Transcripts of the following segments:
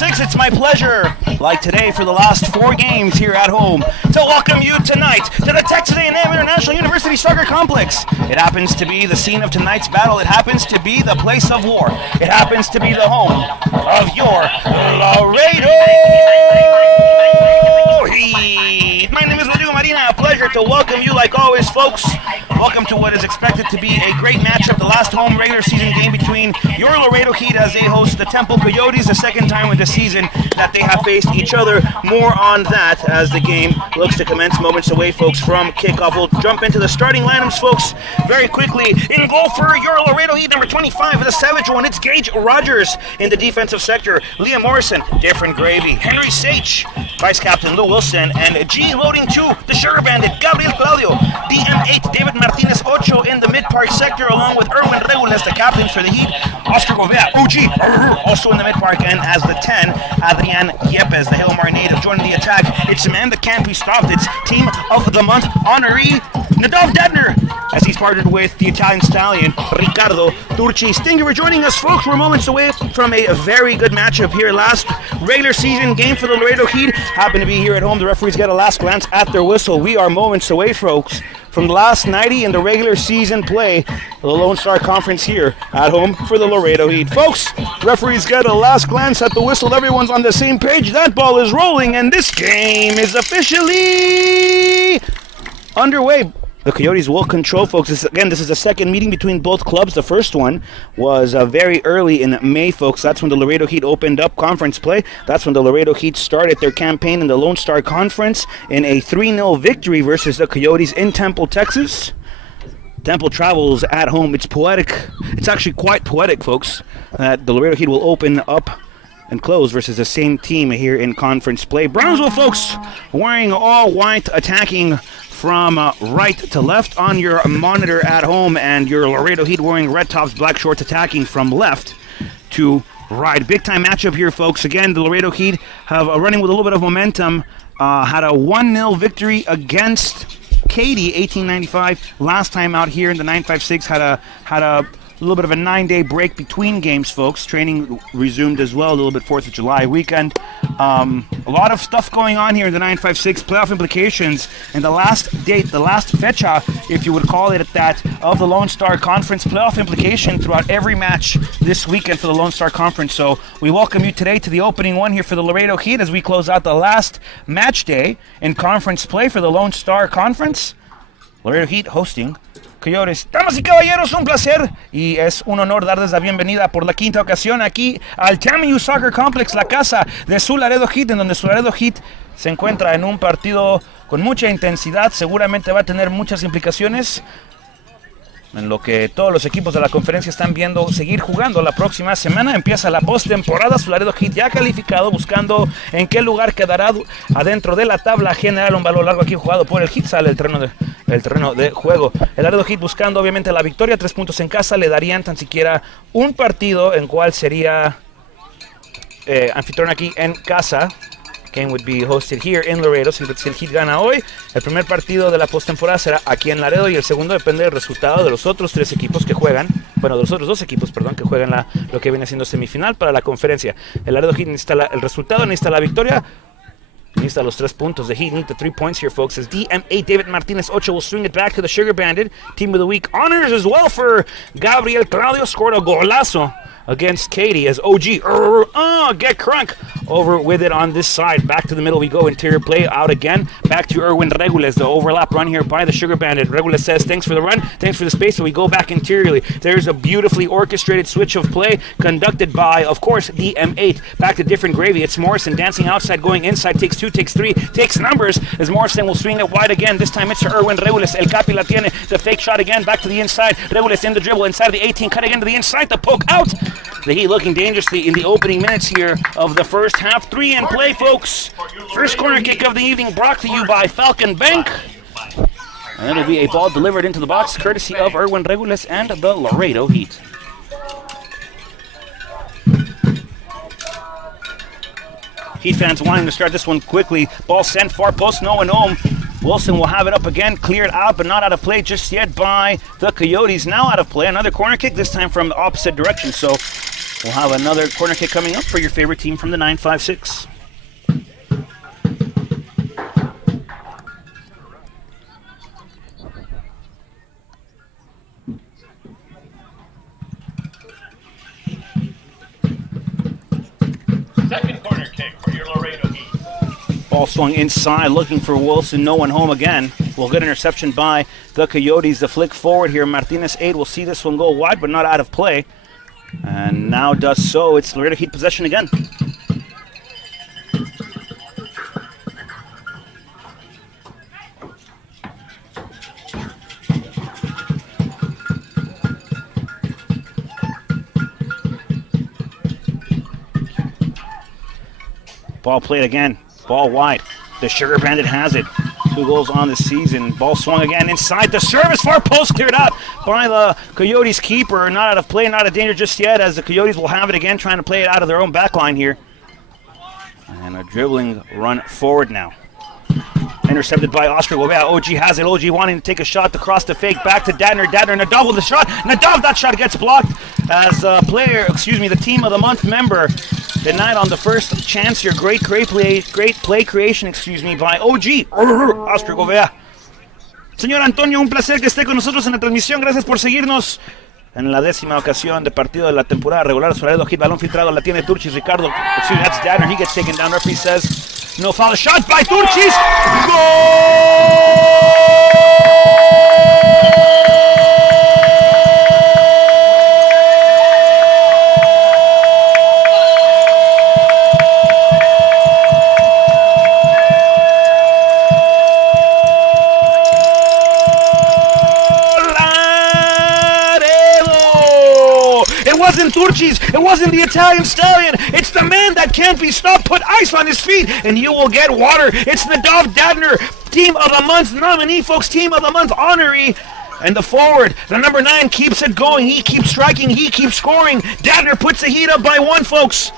956, it's my pleasure, like today for the last 4 games here at home, to welcome you tonight to the Texas A&M International University Soccer Complex. It happens to be the scene of tonight's battle. It happens to be the place of war. It happens to be the home of your Laredo Heat. My name is Laredo Marina. A pleasure to welcome you like always, folks. Welcome to what is expected to be a great matchup, the last home regular season game between your Laredo Heat as they host the Temple Coyotes, the second time with the season that they have faced each other. More on that as the game looks to commence moments away, folks, from kickoff. We'll jump into the starting lineups, folks, very quickly. In goal for your Laredo Heat, number 25, the Savage one, it's Gage Rogers. In the defensive sector, Liam Morrison, different gravy. Henry Sage, Vice Captain Lou Wilson, and G loading 2, the Sugar Bandit, Gabriel Claudio. DM8, David Martinez Ocho in the mid-park sector, along with Erwin Regules, the captains for the Heat. Oscar Govea, OG, also in the mid-park, and as the 10, Adrian Yepes, the Hilmar native, joining the attack. It's a man that can't be stopped. It's Team of the Month honoree, Nadav Dedner, as he's partnered with the Italian stallion, Ricardo Turci. Stinger joining us, folks. We're moments away from a very good matchup here. Last regular season game for the Laredo Heat happened to be here at home. The referees get a last glance at their whistle. We are moments away, folks, from the last 90 in the regular season play, the Lone Star Conference here at home for the Laredo Heat. Folks, referees get a last glance at the whistle. Everyone's on the same page. That ball is rolling, and this game is officially underway. The Coyotes will control, folks. This is the second meeting between both clubs. The first one was very early in May, folks. That's when the Laredo Heat opened up conference play. That's when the Laredo Heat started their campaign in the Lone Star Conference in a 3-0 victory versus the Coyotes in Temple, Texas. Temple travels at home. It's poetic. It's actually quite poetic, folks, that the Laredo Heat will open up and close versus the same team here in conference play. Brownsville, folks, wearing all white, attacking from right to left on your monitor at home, and your Laredo Heat wearing red tops, black shorts, attacking from left to right. Big time matchup here, folks. Again, the Laredo Heat have running with a little bit of momentum. Had a 1-0 victory against Katy, 1895. Last time out here in the 956, had a little bit of a 9-day break between games, folks. Training resumed as well, a little bit 4th of July weekend. A lot of stuff going on here in the 956. Playoff implications, and the last date, the last fecha, if you would call it that, of the Lone Star Conference. Playoff implication throughout every match this weekend for the Lone Star Conference. So we welcome you today to the opening one here for the Laredo Heat as we close out the last match day in conference play for the Lone Star Conference. Laredo Heat hosting Coyotes. Damas y caballeros, un placer y es un honor darles la bienvenida por la quinta ocasión aquí al TAMU Soccer Complex, la casa de su Laredo Heat, en donde su Laredo Heat se encuentra en un partido con mucha intensidad. Seguramente va a tener muchas implicaciones en lo que todos los equipos de la conferencia están viendo seguir jugando. La próxima semana empieza la postemporada. Su Laredo Heat ya calificado, buscando en qué lugar quedará adentro de la tabla general. Un balón largo aquí jugado por el Heat, sale el terreno de juego. El Laredo Heat buscando obviamente la victoria, 3 puntos en casa, le darían tan siquiera un partido en cual sería anfitrión aquí en casa. Game would be hosted here in Laredo. Si el Heat gana hoy, el primer partido de la postemporada será aquí en Laredo, y el segundo depende del resultado de los otros 3 equipos que juegan, bueno, de los otros 2 equipos, perdón, que juegan lo que viene siendo semifinal para la conferencia. El Laredo Heat necesita el resultado, necesita la victoria, necesita los 3 puntos. The Heat need the 3 points here, folks, as DM8 David Martinez Ocho will swing it back to the Sugar Bandit. Team of the Week honors as well for Gabriel Claudio, scored a golazo against Katy as OG get crunk over with it on this side. Back to the middle we go. Interior play out again. Back to Erwin Regules. The overlap run here by the Sugar Bandit. Regules says thanks for the run, thanks for the space. So we go back interiorly. There's a beautifully orchestrated switch of play conducted by, of course, DM8. Back to different gravy. It's Morrison dancing outside, going inside. Takes 2, takes 3, takes numbers as Morrison will swing it wide again. This time it's to Erwin Regules. El Capi la tiene. The fake shot again. Back to the inside. Regules in the dribble inside the 18. Cut again to the inside. The poke out. The Heat looking dangerously in the opening minutes here of the first half. 3 in play, folks. First corner kick of the evening brought to you by Falcon Bank. And it'll be a ball delivered into the box courtesy of Erwin Regules and the Laredo Heat. Heat fans wanting to start this one quickly. Ball sent far post, no one home. Wilson will have it up again, cleared out, but not out of play just yet by the Coyotes. Now out of play, another corner kick, this time from the opposite direction. So We'll have another corner kick coming up for your favorite team from the 956. Second corner kick for your Laredo Heat. Ball swung inside, looking for Wilson. No one home again. Well, good interception by the Coyotes. The flick forward here. Martinez 8 will see this one go wide, but not out of play. And now does so. It's Laredo Heat possession again. Ball played again. Ball wide. The Sugar Bandit has it. 2 goals on the season. Ball swung again inside the service. Far post cleared out by the Coyotes keeper. Not out of play, not out of danger just yet, as the Coyotes will have it again, trying to play it out of their own back line here. And a dribbling run forward now. Intercepted by Oscar Gobea. OG has it. OG wanting to take a shot across the fake. Back to Dadner. Nadav with the shot. Nadav, that shot gets blocked as the team of the month member denied on the first chance here. Great play creation, by OG. Oscar Gobea. Señor Antonio, un placer que esté con nosotros en la transmisión. Gracias por seguirnos. En la 10ª ocasión de partido de la temporada regular, Laredo Heat, balón filtrado, la tiene Turchis, Ricardo. That's Dadner. He gets taken down. Referee says no foul. Shot by Turchis. Goal! It wasn't Turchis, it wasn't the Italian stallion, it's the man that can't be stopped. Put ice on his feet and you will get water. It's Nadav Dadner, Team of the Month nominee, folks, Team of the Month honoree. And the forward, the number 9, keeps it going. He keeps striking, he keeps scoring. Dadner puts the Heat up by 1, folks.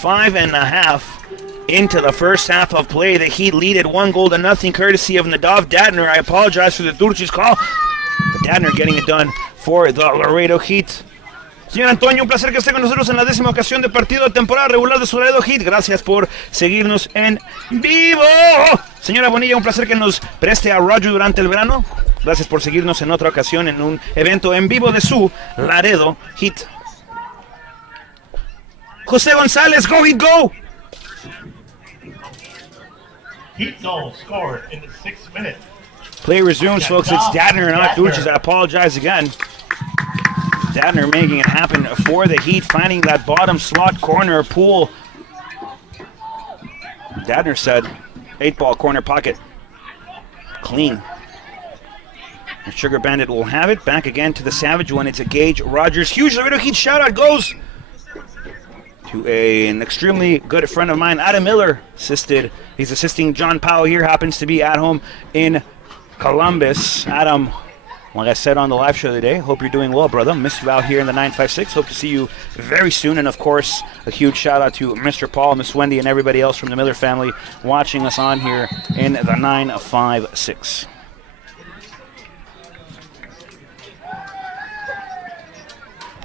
5.5 into the first half of play. The Heat lead at 1-0 courtesy of Nadav Dadner. I apologize for the Turchis call, but Dadner getting it done for the Laredo Heat. Señor Antonio, un placer que esté con nosotros en la 10ª ocasión de partido de temporada regular de su Laredo Heat. Gracias por seguirnos en vivo. Señora Bonilla, un placer que nos preste a Roger durante el verano. Gracias por seguirnos en otra ocasión en un evento en vivo de su Laredo Heat. José González, go Heat, go! Heat goal scored in the 6th minute. Play resumes, folks. It's Dadner and not Turchis. I apologize again. Dadner making it happen for the Heat, finding that bottom slot corner pool. Dadner said, 8-ball corner pocket. Clean. The Sugar Bandit will have it. Back again to the Savage one. It's a Gage Rogers. Huge Laredo Heat shout-out goes to an extremely good friend of mine, Adam Miller. He's assisting John Powell here. Happens to be at home in Columbus. Adam, like I said on the live show today, hope you're doing well, brother. Miss you out here in the 956. Hope to see you very soon. And of course, a huge shout out to Mr. Paul, Miss Wendy, and everybody else from the Miller family watching us on here in the 956.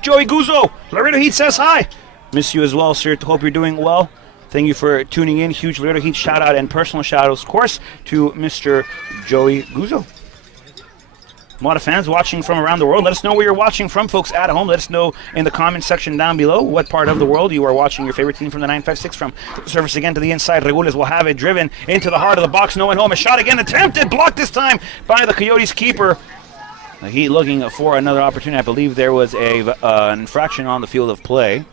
Joey Guzzo, Laredo Heat says hi. Miss you as well, sir. Hope you're doing well. Thank you for tuning in. Huge Laredo Heat shout out and personal shout outs, of course, to Mr. Joey Guzzo. A lot of fans watching from around the world. Let us know where you're watching from, folks, at home. Let us know in the comment section down below what part of the world you are watching your favorite team from the 956 from. Service again to the inside. Regules will have it driven into the heart of the box. No one home. A shot again attempted. Blocked this time by the Coyotes keeper. The Heat looking for another opportunity. I believe there was an infraction on the field of play.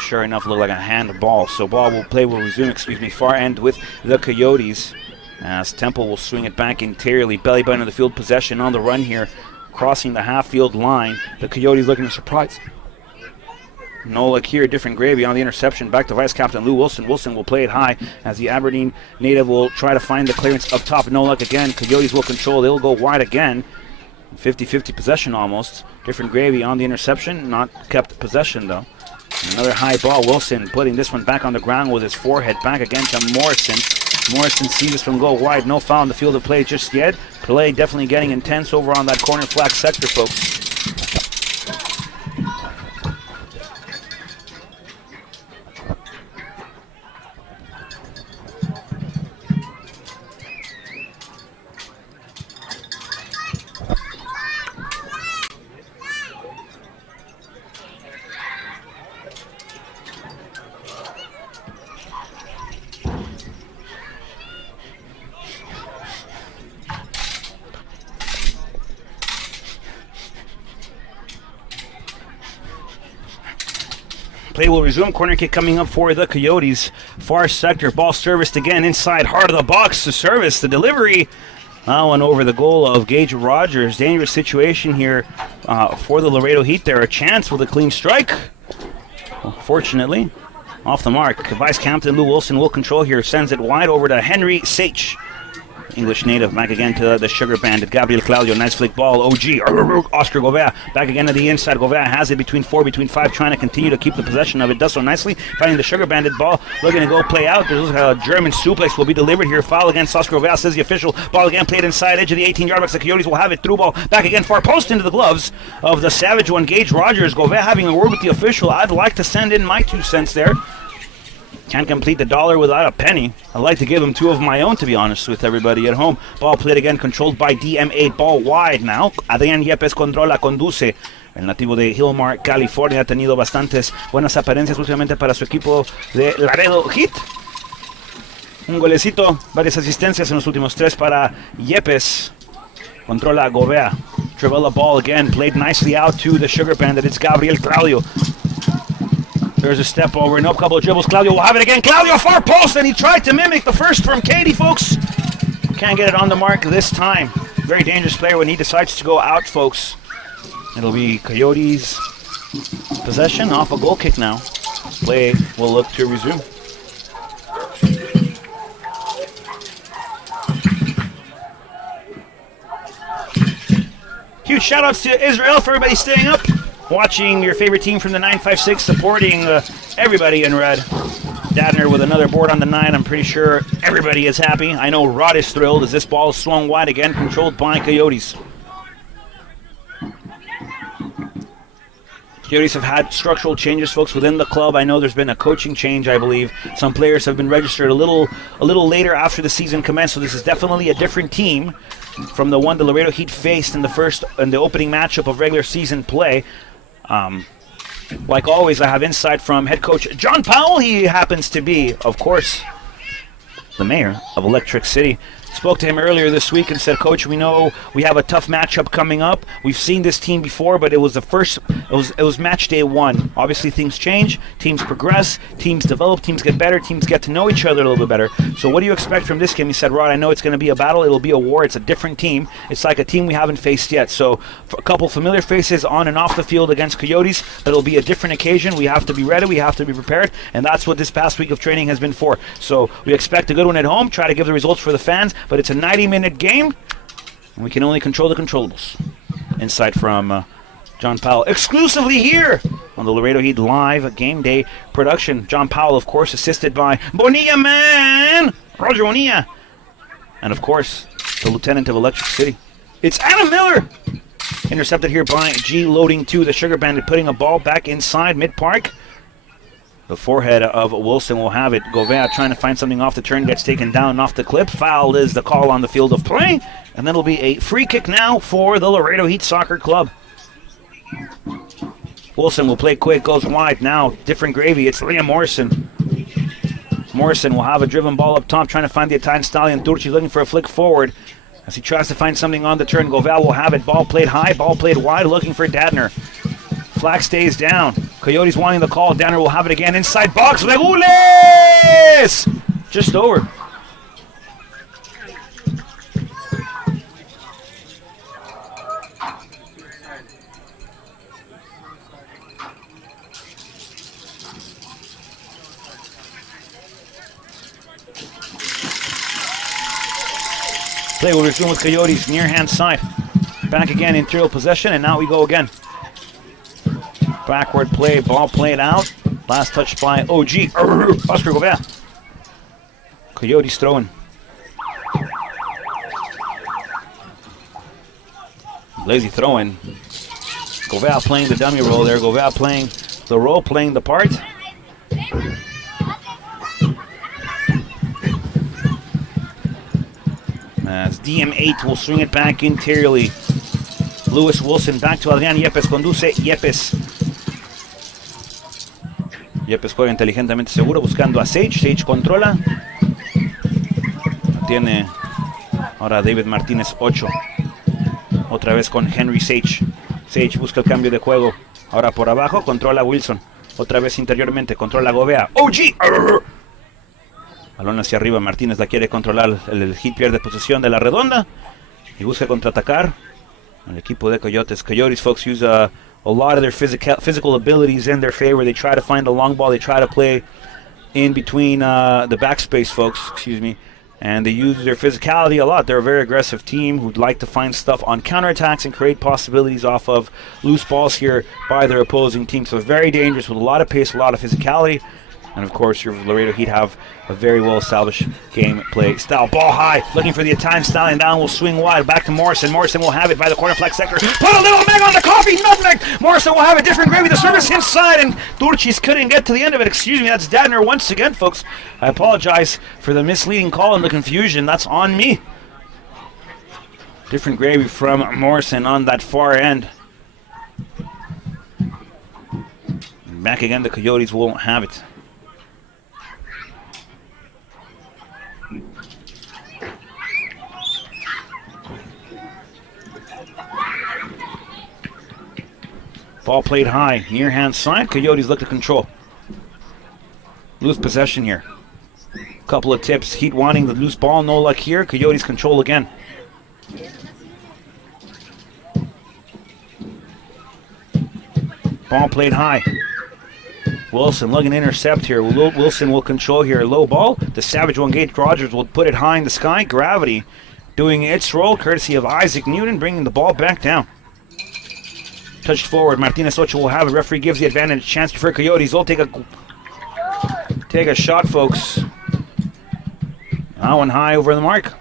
Sure enough, looked like a handball. So ball will resume, far end with the Coyotes. As Temple will swing it back interiorly. Belly button of the field possession on the run here. Crossing the half-field line. The Coyotes looking to surprise. No luck here, different gravy on the interception. Back to Vice Captain Lou Wilson. Wilson will play it high as the Aberdeen native will try to find the clearance up top. No luck again. Coyotes will control. They'll go wide again. 50-50 possession almost. Different gravy on the interception. Not kept possession though. Another high ball. Wilson putting this one back on the ground with his forehead. Back again to Morrison. Morrison sees this one go wide. No foul in the field of play just yet. Play definitely getting intense over on that corner flag sector, folks. Play will resume. Corner kick coming up for the Coyotes. Far sector. Ball serviced again inside. Heart of the box to service. The delivery. That one over the goal of Gage Rogers. Dangerous situation here for the Laredo Heat. There a chance with a clean strike. Fortunately, off the mark. Vice Captain Lou Wilson will control here. Sends it wide over to Henry Sage. English native back again to the Sugar Bandit. Gabriel Claudio, nice flick ball. OG, Oscar Govea back again to the inside. Govea has it between 5, trying to continue to keep the possession of it. Does so nicely, finding the Sugar Bandit ball. Looking to go play out. There's a German suplex will be delivered here. Foul against Oscar Govea, says the official. Ball again played inside, edge of the 18-yard box. The Coyotes will have it. Through ball back again, far post into the gloves of the savage one, Gage Rogers. Govea having a word with the official. I'd like to send in my 2 cents there. Can't complete the dollar without a penny. I'd like to give him 2 of my own, to be honest with everybody at home. Ball played again, controlled by DM8. Ball wide now. Adrián Yepes controla, conduce. El nativo de Hillmar, California, ha tenido bastantes buenas apariencias últimamente para su equipo de Laredo Heat. Un golecito, varias asistencias en los últimos 3 para Yepes. Controla Govea. Trivella ball again, played nicely out to the Sugar Bandit. It's Gabriel Claudio. There's a step over, and up, couple of dribbles. Claudio will have it again. Claudio far post, and he tried to mimic the first from Katie, folks. Can't get it on the mark this time. Very dangerous player when he decides to go out, folks. It'll be Coyotes possession off a goal kick now. Play will look to resume. Huge shout outs to Israel for everybody staying up. Watching your favorite team from the 956, supporting everybody in red. Dadner with another board on the 9. I'm pretty sure everybody is happy. I know Rod is thrilled as this ball is swung wide again, controlled by Coyotes. Coyotes have had structural changes, folks, within the club. I know there's been a coaching change, I believe. Some players have been registered a little later after the season commenced, so this is definitely a different team from the one the Laredo Heat faced in the opening matchup of regular season play. Like always, I have insight from head coach John Powell. He happens to be, of course, the mayor of Electric City. Spoke to him earlier this week and said, Coach, we know we have a tough matchup coming up. We've seen this team before, but it was it was match day 1. Obviously things change, teams progress, teams develop, teams get better, teams get to know each other a little bit better. So what do you expect from this game? He said, Rod, I know it's going to be a battle, it'll be a war, it's a different team. It's like a team we haven't faced yet. So a couple familiar faces on and off the field against Coyotes, but it'll be a different occasion. We have to be ready, we have to be prepared, and that's what this past week of training has been for. So we expect a good one at home, try to give the results for the fans, but it's a 90-minute game, and we can only control the controllables. Insight from John Powell, exclusively here on the Laredo Heat Live Game Day production. John Powell, of course, assisted by Bonilla Man, Roger Bonilla, and of course, the Lieutenant of Electric City. It's Adam Miller. Intercepted here by G loading 2, the Sugar Bandit, putting a ball back inside mid-park. The forehead of Wilson will have it. Govea trying to find something off the turn, gets taken down off the clip. Foul is the call on the field of play. And then it'll be a free kick now for the Laredo Heat Soccer Club. Wilson will play quick, goes wide now. Different gravy, it's Liam Morrison. Morrison will have a driven ball up top, trying to find the Italian stallion. Turchi looking for a flick forward as he tries to find something on the turn. Govea will have it. Ball played high, ball played wide, looking for Dadner. Flag stays down. Coyotes wanting the call. Danner will have it again. Inside box. Regules! Just over. Play will resume with Coyotes near hand side. Back again, interior possession, and now we go again. Backward play, ball played out. Last touch by OG. Oscar Govea. Coyotes throwing. Lazy throwing. Govea playing the dummy role there. Govea playing the role, playing the part. As DM8 will swing it back interiorly. Lewis Wilson back to Adrián Yepes. Conduce Yepes. Yepes juega inteligentemente seguro buscando a Sage. Sage controla. Tiene ahora David Martínez 8. Otra vez con Henry Sage. Sage busca el cambio de juego. Ahora por abajo controla Wilson. Otra vez interiormente, controla Gobea. OG. Arr. Balón hacia arriba, Martínez la quiere controlar. El hit pierde posesión de la redonda y busca contraatacar. El equipo de Coyotes. Coyotes, folks, use a lot of their physical abilities in their favor. They try to find the long ball. They try to play in between the backspace, folks. Excuse me. And they use their physicality a lot. They're a very aggressive team who'd like to find stuff on counterattacks and create possibilities off of loose balls here by their opposing team. So very dangerous with a lot of pace, a lot of physicality. And of course, your Laredo Heat have a very well-established game play style. Ball high, looking for the Italian stallion down, will swing wide, back to Morrison. Morrison will have it by the corner flex sector. Put a little meg on the coffee, nutmeg! Morrison will have a different gravy, the service inside, and Turchis couldn't get to the end of it. Excuse me, that's Dadner once again, folks. I apologize for the misleading call and the confusion. That's on me. Different gravy from Morrison on that far end. Back again, the Coyotes won't have it. Ball played high, near hand side. Coyotes look to control. Loose possession here. Couple of tips. Heat wanting the loose ball, no luck here. Coyotes control again. Ball played high. Wilson looking to intercept here. Wilson will control here. Low ball. The Savage will engage. Rogers will put it high in the sky. Gravity doing its role, courtesy of Isaac Newton, bringing the ball back down. Touched forward. Martinez Ocho will have it. Referee gives the advantage. Chance for Coyotes. They'll take a shot, folks. That one high over the mark.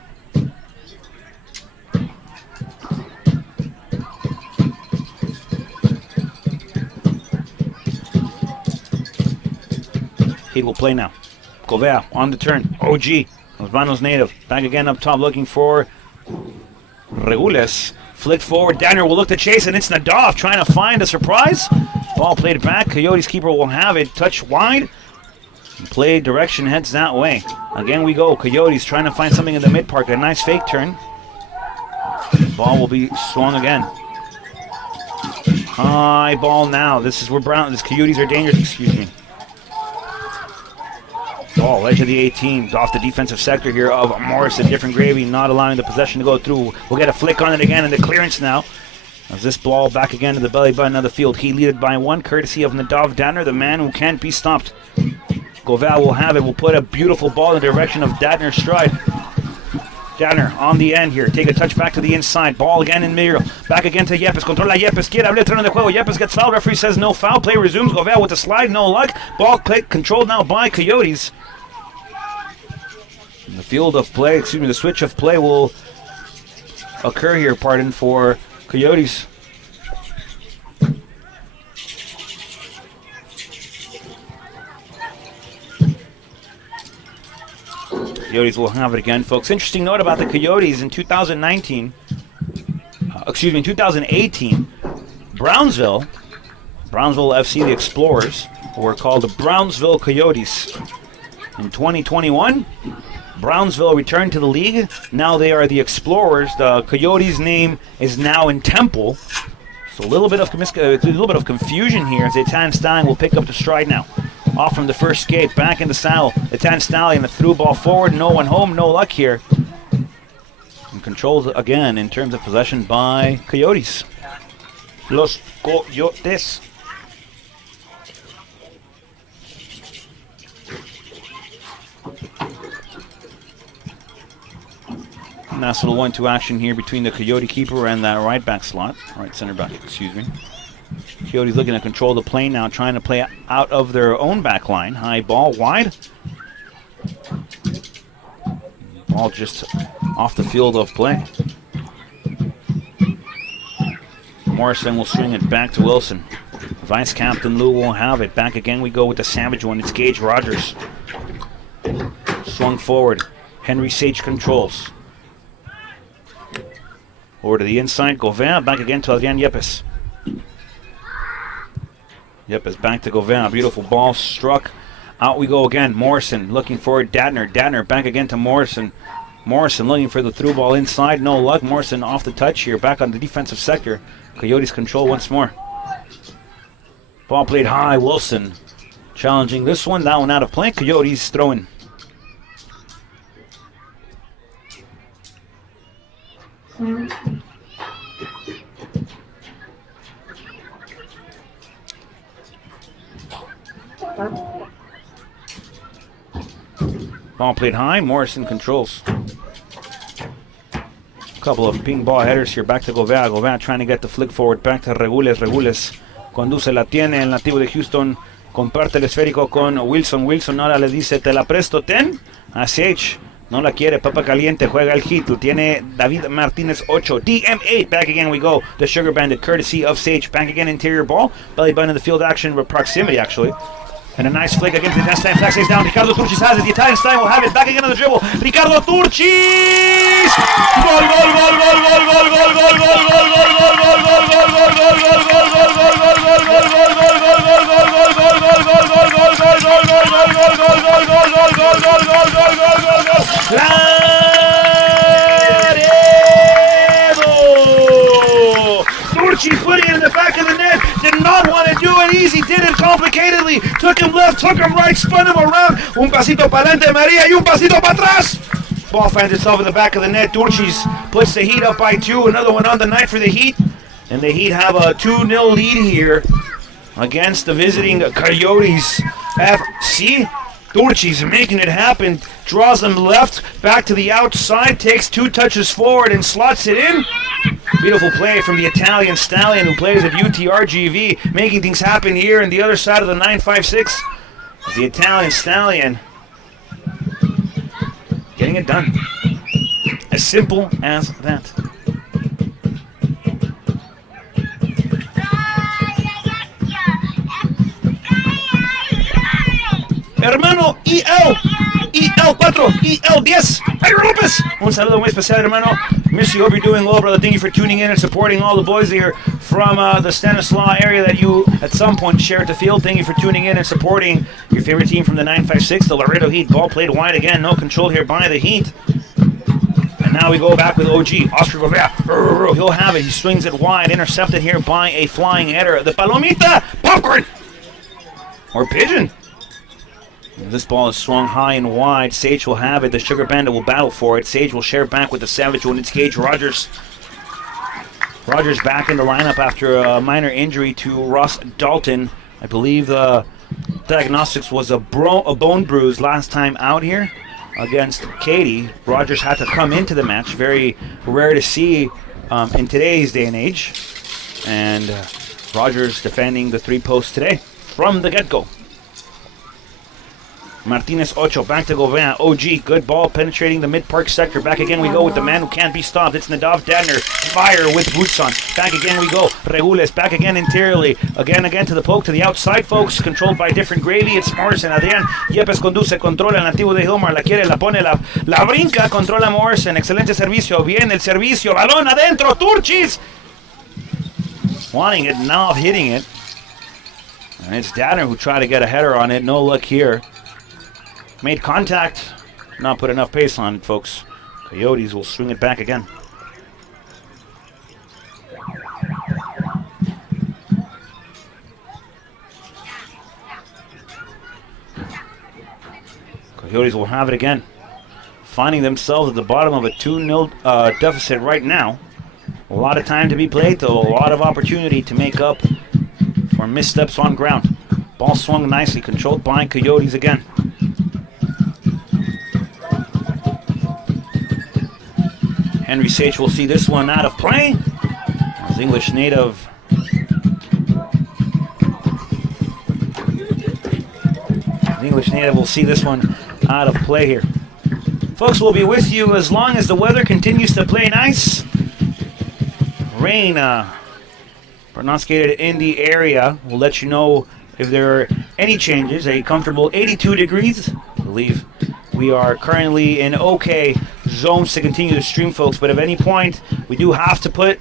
Heat will play now. Govea on the turn. OG. Osmanos native. Back again up top looking for Regules. Flicked forward. Danner will look to chase, and it's Nadov trying to find a surprise. Ball played back. Coyotes keeper will have it. Touch wide. Play direction heads that way. Again we go. Coyotes trying to find something in the mid park. A nice fake turn. Ball will be swung again. High ball now. This is where This Coyotes are dangerous. Excuse me. Ball, edge of the 18, off the defensive sector here of Morrison. Different gravy, not allowing the possession to go through. We'll get a flick on it again, and the clearance now. As this ball back again to the belly button of the field. He leaded by one, courtesy of Nadav Dadner, the man who can't be stopped. Goval will have it. Will put a beautiful ball in the direction of Dadner's stride. Dadner on the end here. Take a touch back to the inside. Ball again in middle. Back again to Yepes. Controla Yepes. Quiere abrir el terreno de juego. Yepes gets fouled. Referee says no foul. Play resumes. Goval with the slide. No luck. Ball play controlled now by Coyotes. The field of play, the switch of play will occur here, for Coyotes. Coyotes will have it again, folks. Interesting note about the Coyotes in 2018, Brownsville FC, the Explorers, were called the Brownsville Coyotes. In 2021, Brownsville returned to the league. Now they are the Explorers. The Coyotes' name is now in Temple. So a little bit of confusion here as the Italian Stallion will pick up the stride now. Off from the first skate, back in the saddle. Italian Stallion, the through ball forward. No one home, no luck here. And controlled again in terms of possession by Coyotes. Los Coyotes. Nice little 1-2 action here between the Coyote keeper and that right center back, excuse me. Coyotes looking to control the play now, trying to play out of their own back line. High ball wide. Ball just off the field of play. Morrison will swing it back to Wilson. Vice Captain Lou will have it. Back again we go with the savage one. It's Gage Rogers. Swung forward. Henry Sage controls. Over to the inside, Gauvin, back again to Adrian Yepes. Yepes back to Gauvin, beautiful ball struck. Out we go again, Morrison looking for Dadner. Dadner back again to Morrison. Morrison looking for the through ball inside, no luck. Morrison off the touch here, back on the defensive sector. Coyotes control once more. Ball played high, Wilson challenging this one. That one out of play. Coyotes throwing. Ball played high. Morrison controls. Couple of ping ball headers here. Back to Gobea. Gobea trying to get the flick forward. Back to Regules. Regules conduce, la tiene el nativo de Houston. Comparte el esférico con Wilson. Wilson ahora le dice, te la presto, ten. A Sage. No la quiere. Papa Caliente juega el hit. Lo tiene David Martinez 8. DM8. Back again we go. The Sugar Bandit courtesy of Sage. Back again interior ball. Belly button in the field action. Proximity actually. And a nice flick against the next time. Flag stays down. Ricardo Turchis has it. The Italian style will have it. Back again on the dribble. Ricardo Turchis! Goal, goal, goal, goal, goal, goal, goal, goal, goal, goal, goal, goal, goal, goal, Laredo! Turchi putting it in the back of the net. Did not want to do it easy. Did it complicatedly. Took him left, took him right, spun him around. Un pasito para adelante, Maria, y un pasito para atrás. Ball finds itself in the back of the net. Turchis puts the Heat up by 2. Another one on the night for the Heat. And the Heat have a 2-0 lead here against the visiting Coyotes FC. Turchis making it happen. Draws them left, back to the outside, takes 2 touches forward and slots it in. Beautiful play from the Italian Stallion who plays at UTRGV, making things happen here on the other side of the 956. The Italian Stallion getting it done. As simple as that. Hermano EL4, EL10, Jairo Lopez. Un saludo muy especial, hermano. Miss you, hope you're doing well, brother. Thank you for tuning in and supporting all the boys here from the Stanislaus area that you at some point shared the field. Thank you for tuning in and supporting your favorite team from the 956, the Laredo Heat. Ball played wide again, no control here by the Heat. And now we go back with OG, Oscar Gobea. He'll have it, he swings it wide, intercepted here by a flying header. The Palomita, popcorn, or pigeon. This ball is swung high and wide. Sage will have it. The Sugar Bandit will battle for it. Sage will share back with the Savage when it's Gage Rogers. Rogers back in the lineup after a minor injury to Ross Dalton. I believe the diagnostics was a bone bruise last time out here against Katie. Rogers had to come into the match. Very rare to see in today's day and age. And Rogers defending the 3 posts today from the get-go. Martinez 8, back to Gobea. OG, good ball penetrating the mid-park sector. Back again we go with the man who can't be stopped. It's Nadav Dadner. Fire with boots on. Back again we go. Regules, back again interiorly. Again to the poke, to the outside, folks. Controlled by different gravy. It's Morrison. Adrian Yepes conduce, controla el nativo de Hilmar. La quiere, la pone, la brinca. Controla Morrison. Excelente servicio. Bien el servicio. Balón adentro. Turchis. Wanting it, now hitting it. And it's Dadner who tried to get a header on it. No luck here. Made contact, not put enough pace on it, folks. Coyotes will swing it back again. Coyotes will have it again. Finding themselves at the bottom of a 2-0 deficit right now. A lot of time to be played, though. A lot of opportunity to make up for missteps on ground. Ball swung nicely, controlled by Coyotes again. Henry Sage will see this one out of play. As English native will see this one out of play here. Folks, we'll be with you as long as the weather continues to play nice. Rain pronosticated in the area. We'll let you know if there are any changes. A comfortable 82 degrees. I believe we are currently in okay zones to continue to stream, folks, but at any point we do have to put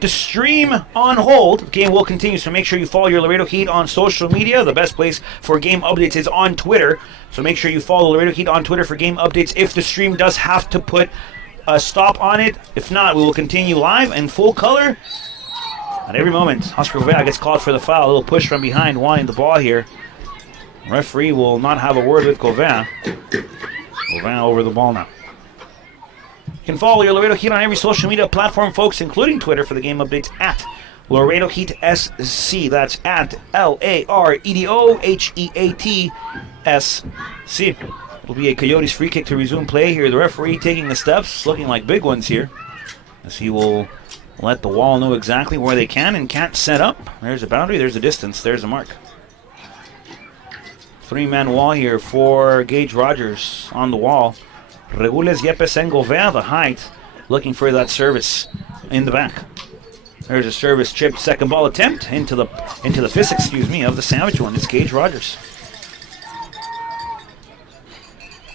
the stream on hold. The game will continue, so make sure you follow your Laredo Heat on social media. The best place for game updates is on Twitter, so make sure you follow Laredo Heat on Twitter for game updates if the stream does have to put a stop on it. If not, we will continue live in full color at every moment. Oscar Gobea gets called for the foul. A little push from behind, wanting the ball here. Referee will not have a word with Gauvin. Gauvin over the ball now. You can follow your Laredo Heat on every social media platform, folks, including Twitter for the game updates at Laredo Heat SC. That's at LaredoHeatsC. It'll be a Coyotes free kick to resume play here. The referee taking the steps, looking like big ones here, as he will let the wall know exactly where they can and can't set up. There's a boundary, there's a distance, there's a mark. Three-man wall here for Gage Rogers on the wall. Regules, Yepes, and Gauvin, the height, looking for that service in the back. There's a service chip, second ball attempt into the fist, of the Savage one. It's Gage Rogers.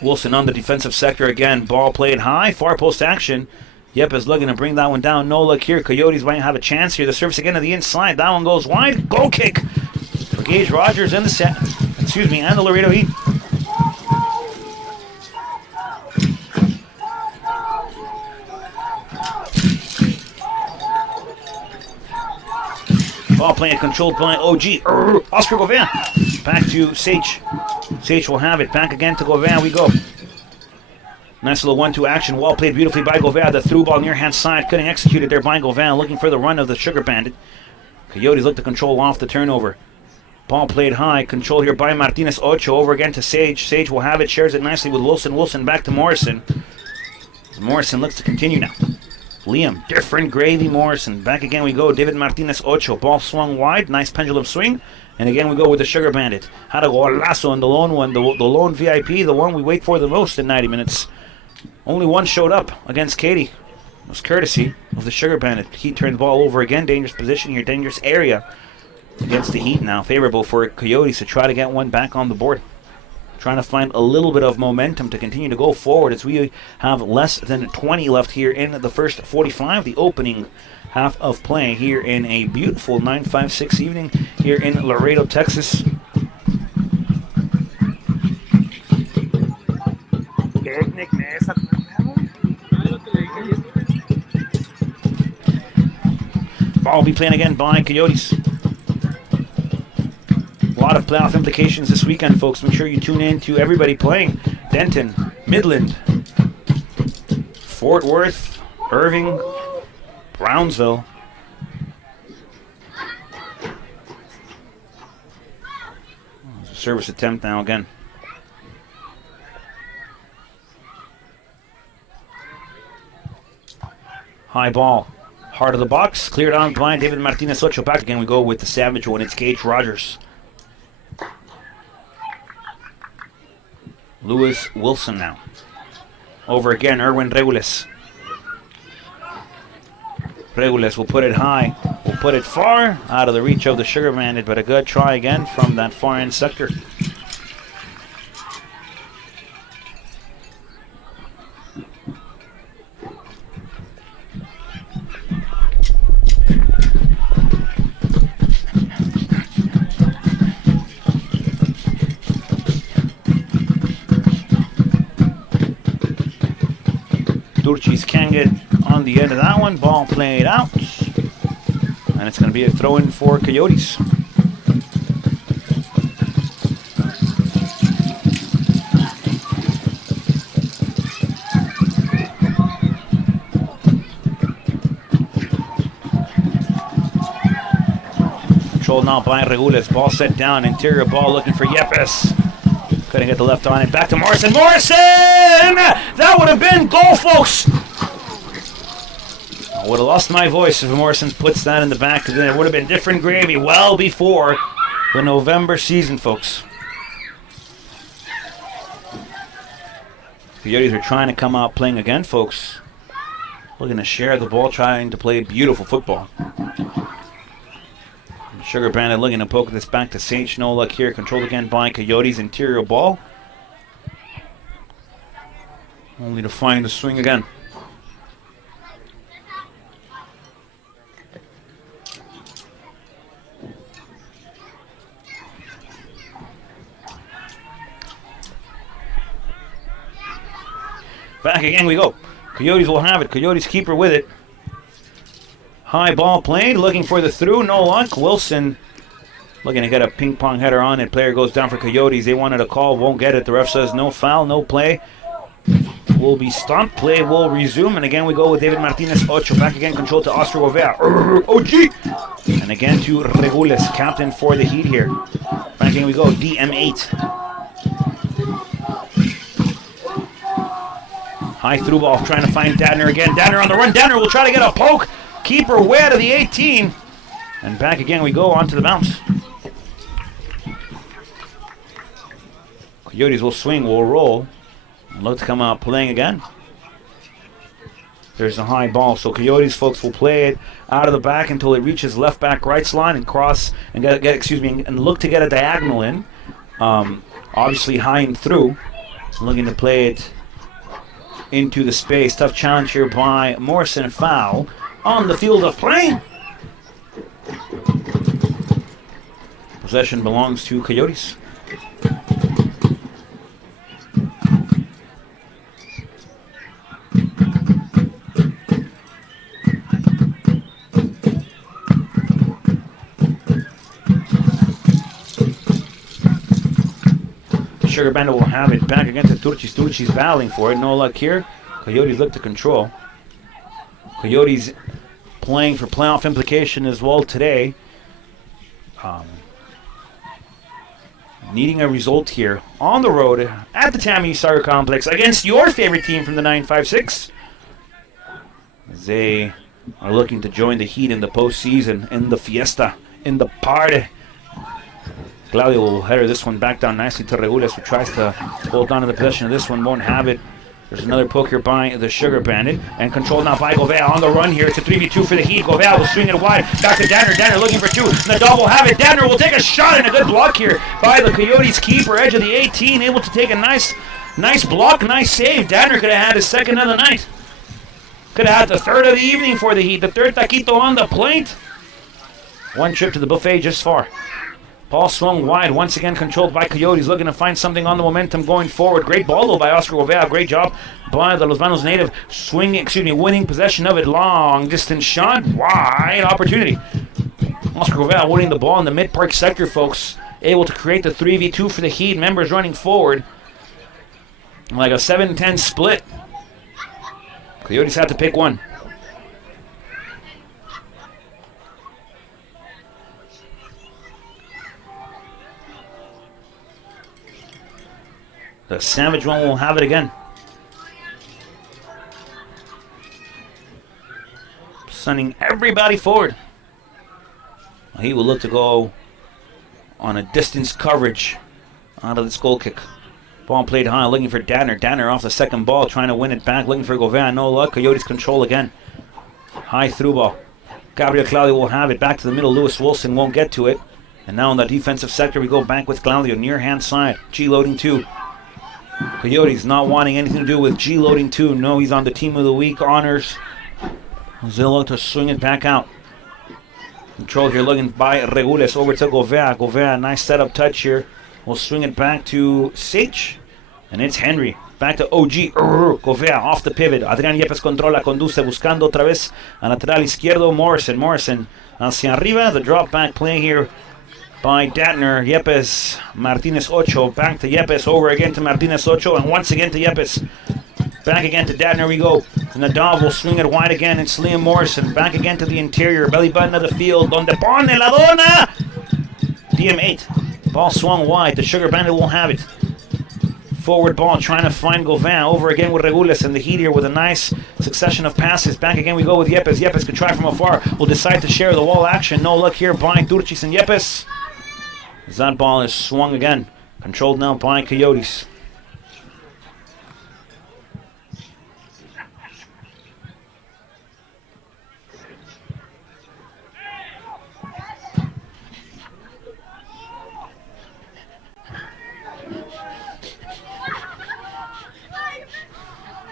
Wilson on the defensive sector again. Ball played high, far post action. Yepes looking to bring that one down. No look here. Coyotes might have a chance here. The service again to the inside. That one goes wide. Goal kick for Gage Rogers and and the Laredo Heat. Ball playing controlled by OG. Oscar Gauvin. Back to Sage. Sage will have it. Back again to Gauvin. We go. Nice little 1-2 action. Wall played beautifully by Gauvin. The through ball near hand side. Couldn't execute it there by Gauvin. Looking for the run of the Sugar Bandit. Coyotes look to control off the turnover. Ball played high. Control here by Martinez Ocho. Over again to Sage. Sage will have it. Shares it nicely with Wilson. Wilson back to Morrison. Morrison looks to continue now. Liam, different gravy. Morrison. Back again we go. David Martinez Ocho. Ball swung wide. Nice pendulum swing. And again we go with the Sugar Bandit. Had a golazo on the lone one. The lone VIP. The one we wait for the most in 90 minutes. Only one showed up against Katie. It was courtesy of the Sugar Bandit. Heat turned the ball over again. Dangerous position here. Dangerous area against the Heat now. Favorable for Coyotes to try to get one back on the board. Trying to find a little bit of momentum to continue to go forward as we have less than 20 left here in the first 45. The opening half of play here in a beautiful 9/5/6 evening here in Laredo, Texas. Ball will be playing again by Coyotes. A lot of playoff implications this weekend, folks. Make sure you tune in to everybody playing. Denton, Midland, Fort Worth, Irving, Brownsville. Service attempt now again. High ball. Heart of the box. Cleared on by David Martinez Ocho. Back again we go with the Savage one. It's Gage Rogers. Lewis Wilson now. Over again, Erwin Regules. Regules will put it high. Will put it far out of the reach of the Sugar Bandit, but a good try again from that far end sector. Durchis can get on the end of that one. Ball played out. And it's going to be a throw-in for Coyotes. Controlled now by Regules. Ball set down. Interior ball looking for Yepes. Couldn't get the left on it. Back to Morrison. Morrison! That would have been goal, folks! I would have lost my voice if Morrison puts that in the back, because then it would have been different gravy well before the November season, folks. Coyotes are trying to come out playing again, folks. Looking to share the ball, trying to play beautiful football. Sugar Bandit looking to poke this back to Sage. No luck here. Controlled again by Coyotes. Interior ball. Only to find the swing again. Back again we go. Coyotes will have it. Coyotes keeper with it. High ball played, looking for the through, no luck. Wilson Looking to get a ping pong header on it. Player goes down for Coyotes. They wanted a call, won't get it. The ref says no foul, no play. Will be stopped. Play will resume. And again we go with David Martinez Ocho. Back again, control to Oscar Govea. OG! And again to Regules, captain for the Heat here. Back again we go, DM8. High through ball, trying to find Dadner again. Dadner on the run. Dadner will try to get a poke. Keeper way out of the 18. And back again we go onto the bounce. Coyotes will swing, will roll. And look to come out playing again. There's a high ball. So Coyotes folks will play it out of the back until it reaches left back rights line and cross and and look to get a diagonal in. Obviously high and through. Looking to play it into the space. Tough challenge here by Morrison. Foul on the field of play. Possession belongs to Coyotes. Sugar Bandit will have it back against the Turchis. Turchis battling for it. No luck here. Coyotes look to control. Coyotes playing for playoff implication as well today. Needing a result here on the road at the Tammany Soccer Complex against your favorite team from the 956. They are looking to join the Heat in the postseason, in the fiesta, in the party. Claudio will header this one back down nicely to Regules, who tries to hold on to the possession of this one, won't have it. There's another poke here by the Sugar Bandit, and controlled now by Govea on the run here. It's a 3v2 for the Heat. Govea will swing it wide, back to Danner. Danner looking for two. Nadal will have it. Danner will take a shot, and a good block here by the Coyotes keeper, edge of the 18, able to take a nice block, nice save. Danner could have had his second of the night. Could have had the third of the evening for the Heat. The third taquito on the plate. One trip to the buffet just far. Ball swung wide, once again controlled by Coyotes, looking to find something on the momentum going forward. Great ball though by Oscar Govea. Great job by the Los Banos native. Winning possession of it. Long distance shot, wide opportunity. Oscar Govea winning the ball in the mid-park sector, folks. Able to create the 3v2 for the Heat. Members running forward. Like a 7-10 split. Coyotes have to pick one. The Savage one will have it again. Sending everybody forward. He will look to go on a distance coverage out of this goal kick. Ball played high, looking for Danner. Danner off the second ball, trying to win it back, looking for Govea. No luck. Coyotes control again. High through ball. Gabriel Claudio will have it back to the middle. Lewis Wilson won't get to it. And now in the defensive sector, we go back with Claudio, near hand side. G loading 2. Coyotes not wanting anything to do with G loading 2. No, he's on the team of the week honors. Zillo to swing it back out. Control here, looking by Regules over to Govea. Govea, nice setup touch here. We'll swing it back to Sage. And it's Henry. Back to OG. Govea off the pivot. Adrián Yepes controla, conduce, buscando otra vez a lateral izquierdo. Morrison hacia arriba. The drop back play here by Datner. Yepes, Martinez Ocho. Back to Yepes. Over again to Martinez Ocho. And once again to Yepes. Back again to Datner we go. Nadal will swing it wide again. It's Liam Morrison. Back again to the interior. Belly button of the field. Donde pone la dona. DM8. Ball swung wide. The Sugar Bandit will have it. Forward ball trying to find Govea. Over again with Regules and the Heat here with a nice succession of passes. Back again we go with Yepes. Yepes could try from afar. Will decide to share the wall action. No luck here by Turchis and Yepes. That ball is swung again. Controlled now by Coyotes.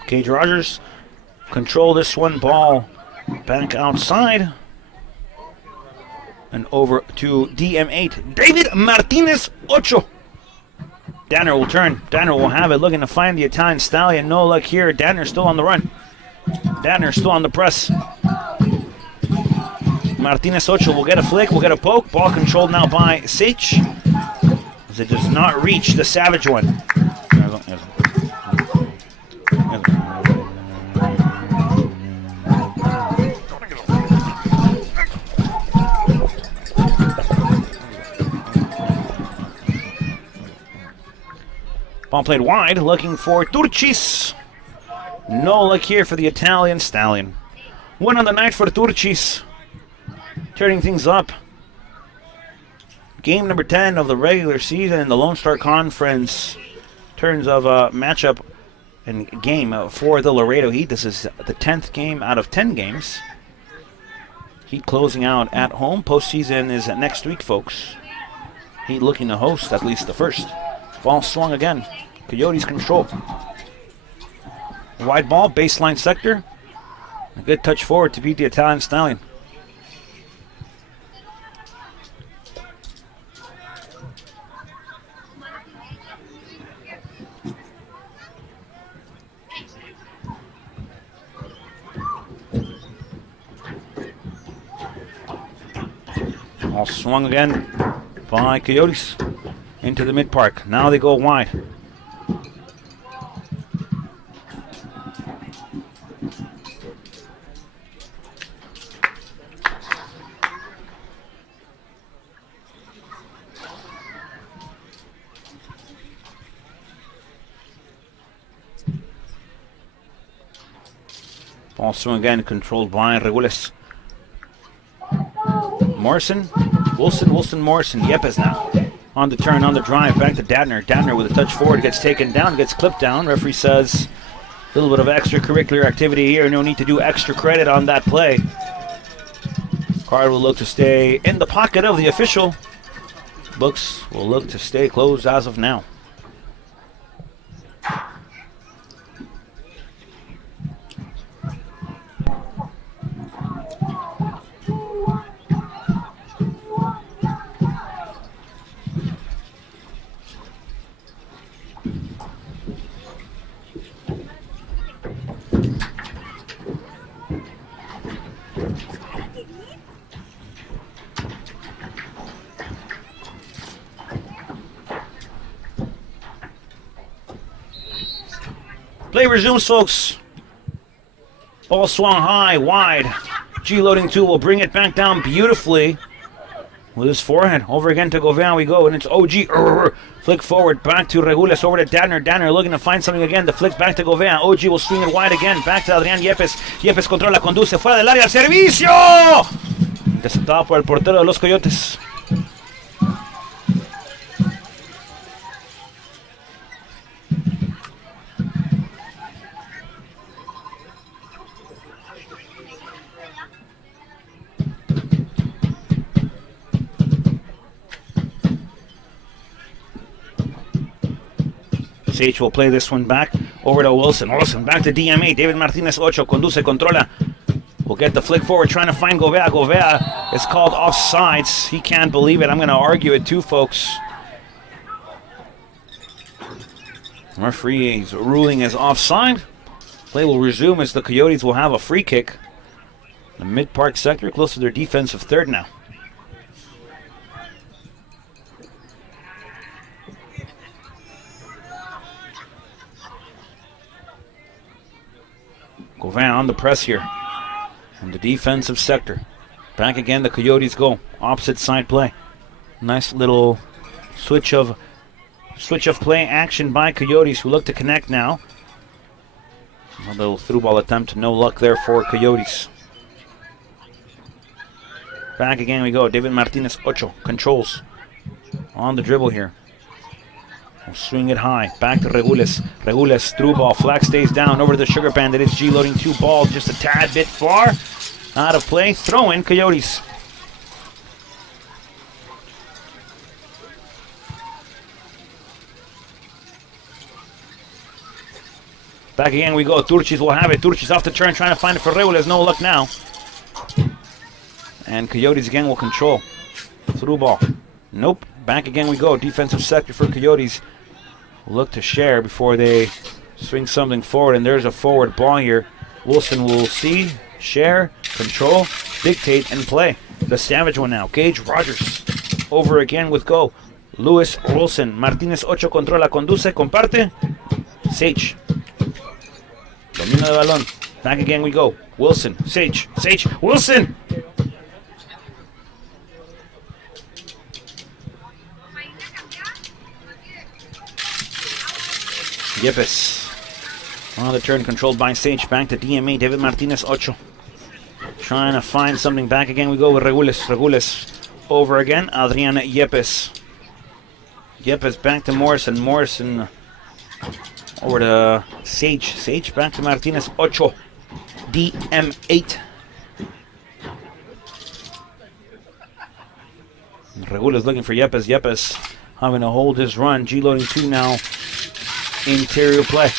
Cage Rogers control this one. Ball back outside. And over to DM8. David Martinez Ocho. Danner will turn. Danner will have it. Looking to find the Italian stallion. No luck here. Danner still on the run. Danner still on the press. Martinez Ocho will get a flick, will get a poke. Ball controlled now by Sage, as it does not reach the Savage one. Ball played wide, looking for Turcis. No luck here for the Italian Stallion. 1 on the night for Turcis. Turning things up. Game number 10 of the regular season in the Lone Star Conference. Turns of a matchup and game for the Laredo Heat. This is the 10th game out of 10 games. Heat closing out at home. Postseason is next week, folks. Heat looking to host at least the first. Ball swung again. Coyotes control. Wide ball, baseline sector. A good touch forward to beat the Italian Stallion. Ball swung again by Coyotes into the mid-park. Now they go wide. Ball swung again, controlled by Regules. Morrison, Wilson, Morrison. Yepes now on the turn, on the drive, back to Dadner. Dadner with a touch forward, gets taken down, gets clipped down. Referee says a little bit of extracurricular activity here. No need to do extra credit on that play. Card will look to stay in the pocket of the official. Books will look to stay closed as of now. Play resumes, folks. Ball swung high, wide. G-loading 2 will bring it back down beautifully with his forehand. Over again to Gauvain we go, and it's OG. Flick forward, back to Regules, over to Dadner. Dadner looking to find something again. The flick back to Gauvain. OG will swing it wide again. Back to Adrián Yepes. Yepes controla, conduce, fuera del área, al servicio. Interceptado por el portero de los Coyotes. Sage will play this one back over to Wilson. Wilson back to DMA. David Martinez Ocho. Conduce, controla. Will get the flick forward, trying to find Gauvain. Gauvain is called offsides. He can't believe it. I'm going to argue it too, folks. Referee's ruling is offside. Play will resume as the Coyotes will have a free kick. The mid-park sector, close to their defensive third now. Gauvain on the press here in the defensive sector. Back again, the Coyotes go. Opposite side play. Nice little switch of play action by Coyotes, who look to connect now. A little through ball attempt, no luck there for Coyotes. Back again we go. David Martinez Ocho controls on the dribble here. We'll swing it high. Back to Regules. Regules through ball. Flag stays down over to the Sugar Bandit. It's G loading 2 balls just a tad bit far. Out of play. Throw in Coyotes. Back again we go. Turcis will have it. Turcis off the turn, trying to find it for Regules. No luck now. And Coyotes again will control. Through ball. Nope. Back again we go. Defensive sector for Coyotes. Look to share before they swing something forward. And there's a forward ball here. Wilson will see, share, control, dictate, and play. the savage one now. Gage Rogers over again with go. Lewis Wilson. Martinez 8 controla, conduce, comparte. Sage. Domino de balón. Back again we go. Wilson. Sage. Wilson. Yepes. On the turn controlled by Sage. Back to DMA. David Martinez 8. Trying to find something. Back again we go with Regules. Over again. Adrian Yepes. Yepes back to Morrison. Morrison over to Sage. Sage back to Martinez 8. DM 8. Regules looking for Yepes. Yepes having to hold his run. G loading 2 now. Interior play.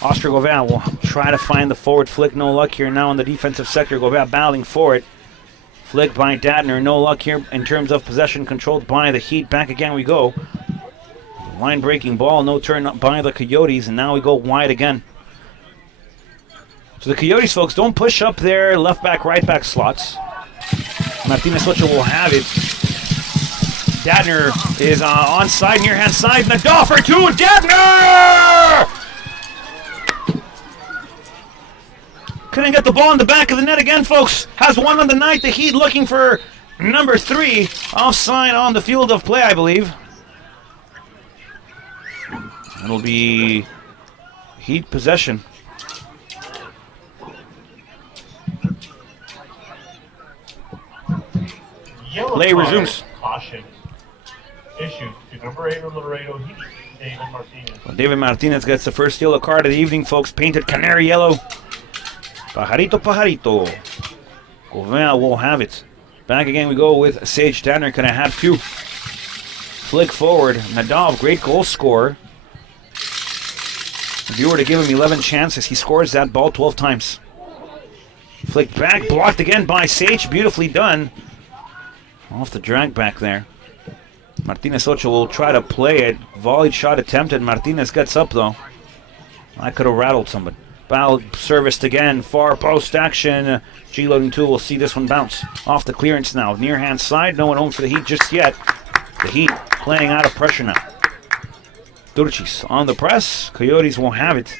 Oscar Govea will try to find the forward flick. No luck here now in the defensive sector. Govea battling for it. Flick by Datner. No luck here in terms of possession controlled by the Heat. Back again we go. Line breaking ball. No turn up by the Coyotes. And now we go wide again. So the Coyotes, folks, don't push up their left back, right back slots. Martinez Ocho will have it. Datner is onside, near hand side. Nadal for 2. Datner! Couldn't get the ball in the back of the net again, folks. Has one on the night. The Heat looking for number 3. Offside on the field of play, I believe. It'll be Heat possession. Yellow Play resumes. Caution. Issued to number 8 of Laredo, Heat, David Martinez. Well, David Martinez gets the first yellow card of the evening, folks. Painted canary yellow. Pajarito. Govea will have it. Back again we go with Sage. Datner can have 2. Flick forward. Nadal, great goal scorer. If you were to give him 11 chances, he scores that ball 12 times. Flick back, blocked again by Sage. Beautifully done. Off the drag back there. Martinez Ocho will try to play it. Volleyed shot attempted. Martinez gets up though. I could have rattled somebody. Foul serviced again. Far post action. G loading 2 will see this one bounce. Off the clearance now. Near hand side. No one home for the Heat just yet. The Heat playing out of pressure now. Turchis on the press. Coyotes won't have it.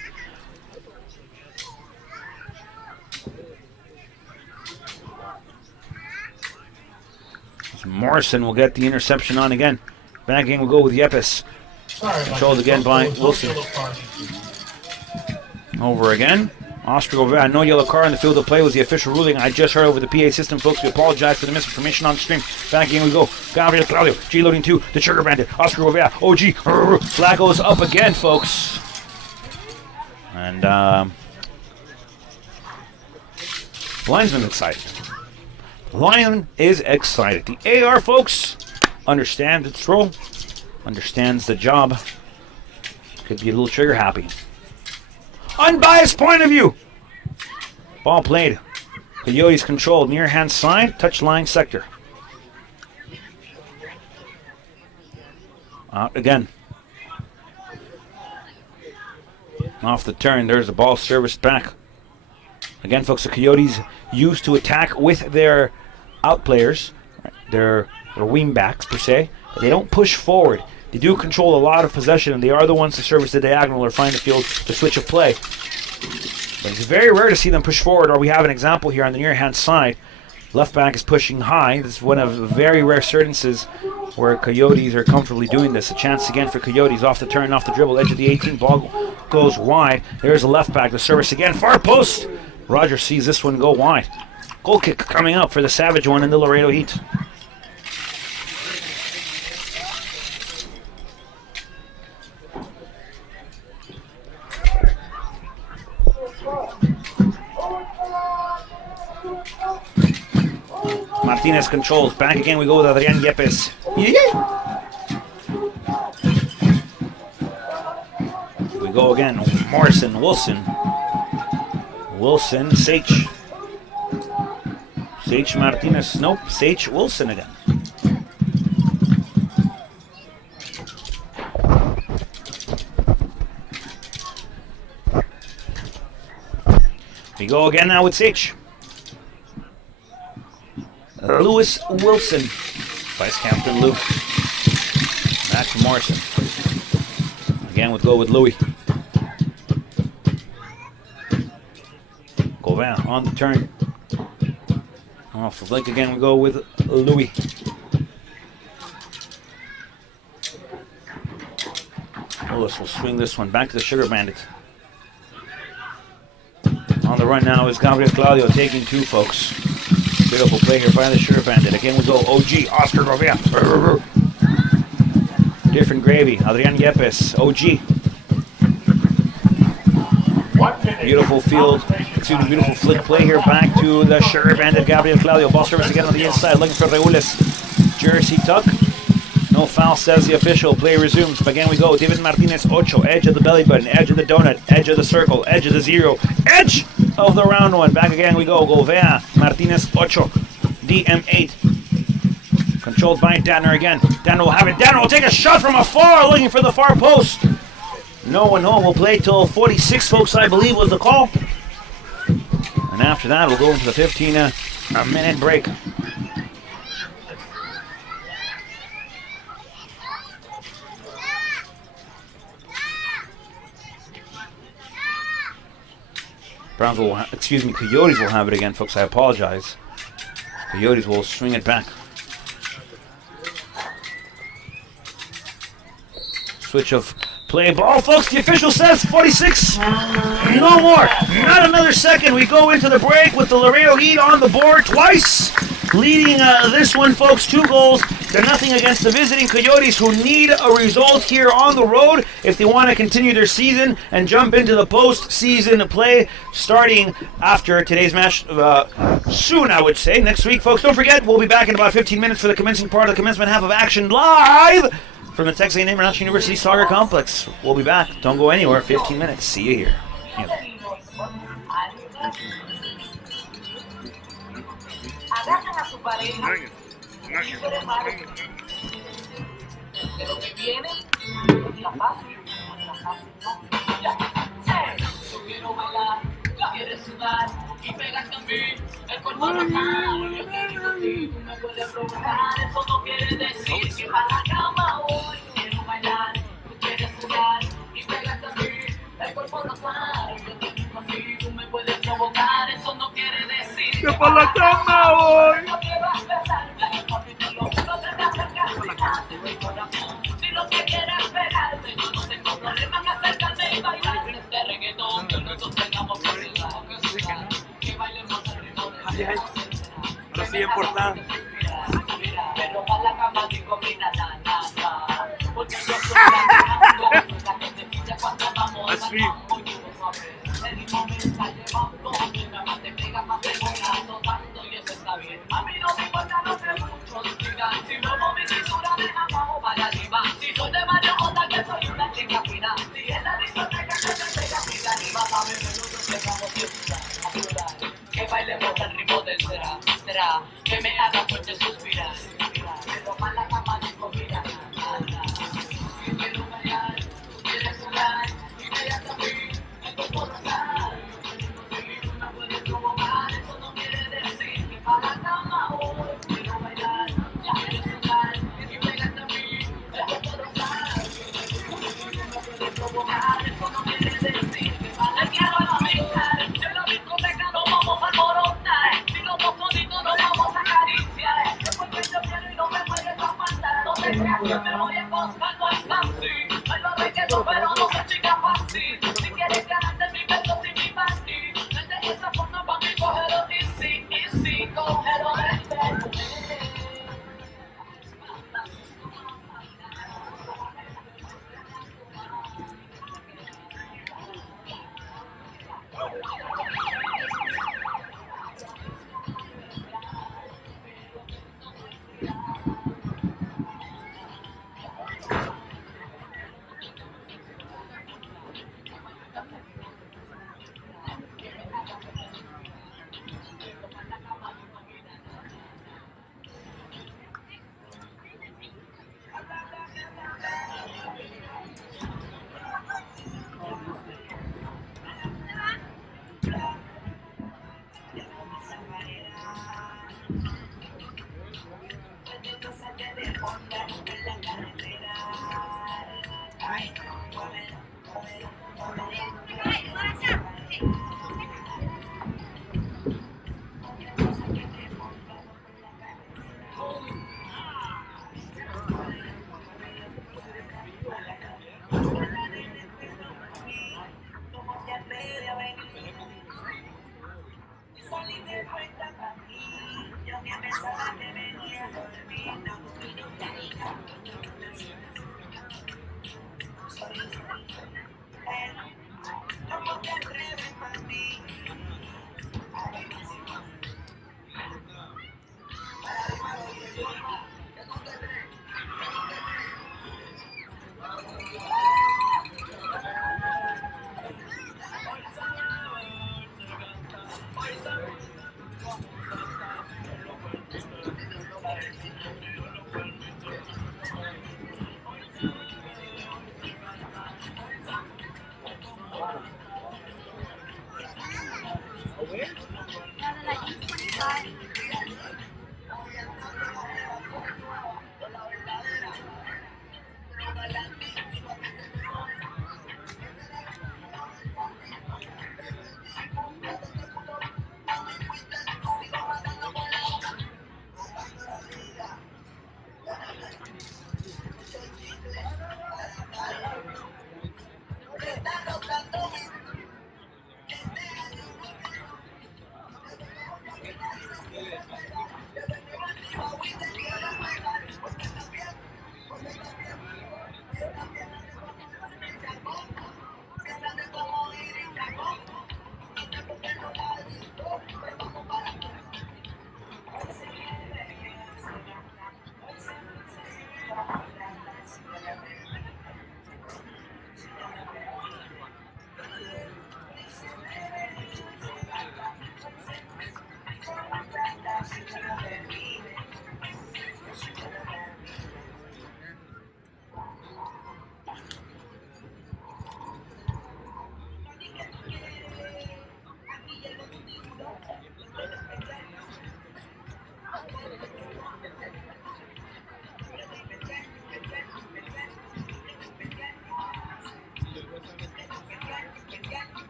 Morrison will get the interception on again. Back again we'll go with Yepes. Controlled again by Wilson. Over again. Oscar Govea, no yellow card in the field of play was the official ruling. I just heard over the PA system, folks. We apologize for the misinformation on the stream. Back again we go. Gabriel Claudio, G loading 2, the Sugar Bandit. Oscar Govea, OG. Flag goes up again, folks. And linesman excited. Lion is excited. The AR, folks, understands its role, understands the job. Could be a little trigger happy. Unbiased point of view. Ball played. Coyotes controlled. Near hand side. Touchline sector. Out again. Off the turn. There's the ball serviced back. Again, folks, the Coyotes used to attack with their out players, their wing backs per se. They don't push forward. They do control a lot of possession, and they are the ones to service the diagonal or find the field to switch of play. But it's very rare to see them push forward, or we have an example here on the near-hand side. Left back is pushing high. This is one of very rare instances where Coyotes are comfortably doing this. A chance again for Coyotes off the turn, off the dribble, edge of the 18. Ball goes wide. There's a left back. The service again, far post. Rogers sees this one go wide. Goal kick coming up for the Savage one in the Laredo Heat. Martinez controls. Back again we go with Adrian Yepes. We go again. Morrison, Wilson. Wilson, Sage. Sage Martinez. Nope, Sage Wilson again. We go again now with Sage. Lewis Wilson. Vice Captain Lou. Max Morrison. Again, we'll go with Louis. Gauvin on the turn. Off the flank again, we go with Louis. Willis will swing this one back to the Sugar Bandit. On the run now is Gabriel Claudio taking two, folks. Beautiful play here by the Sugar Bandit. Again we go OG, Oscar Gouveia. Different gravy, Adrian Yepes, OG. Beautiful field, beautiful flick play here back to the Sugar Bandit, Gabriel Claudio. Ball service again on the inside, looking for Reules. Jersey tuck. No foul, says the official. Play resumes. Again we go. David Martinez, Ocho. Edge of the belly button. Edge of the donut. Edge of the circle. Edge of the zero. Edge of the round one. Back again we go. Gouveia, Martinez, Ocho. DM8. Controlled by Danner again. Danner will have it. Danner will take a shot from afar, looking for the far post. No one home. We'll play till 46, folks, I believe was the call. And after that, we'll go into the 15-minute break. Browns will, Coyotes will have it again, folks. I apologize. Coyotes will swing it back. Switch of play ball, folks. The official says 46. No more. Not another second. We go into the break with the Laredo Heat on the board twice. Leading this one, folks, 2-0 against the visiting Coyotes, who need a result here on the road if they want to continue their season and jump into the postseason play starting after today's match soon, I would say. Next week, folks. Don't forget, we'll be back in about 15 minutes for the commencement part of the commencement half of action live from the Texas A&M International University Soccer Complex. We'll be back. Don't go anywhere. 15 minutes. See you here. Agarran a su pareja y preparen. De lo que viene, la fácil, la fácil no. Ya, yo quiero bailar, quieres sudar y pegar también el cuerpo rosado. Yo quiero decir, tú me puedes provocar, eso no quiere decir que va a la cama hoy. Quiero bailar, tú quieres sudar y pegar también el cuerpo rosado. Yo te digo así, tú me puedes provocar, eso no quiere decir que para la cama hoy. Si lo que quieres pegarte, yo no tengo problema en acercarme y bailar este reggaetón, que nosotros tengamos que bailemos al ritmo de Ahora sí, importante. pero para la cama digo, mira, porque yo soy la que te pilla cuando vamos así. El ritmo me está llevando, mientras más te pega, más te voy azotando y eso está bien. A mí no me importa lo que muchos digan, si muevo mi cintura de abajo para arriba. Si soy de Mario Jota, que soy una chica fina. Si es la discoteca que te pega, mira arriba, sabe que nosotros dejamos a sudar. Que bailemos al ritmo del será, que me haga fuerte suspirar. Pero para la cama digo, mira, si quiero bailar, quieres sudar, y me das a mí. Por razar, si tú me puedes provocar, eso no quiere decir que para la cama hoy quiero bailar, quiero sudar y pegarte a mí, por razar, si tú me puedes provocar, eso no quiere decir que para la quiero bailar, yo lo discoteca no vamos a alborotar, si los dos solitos no vamos a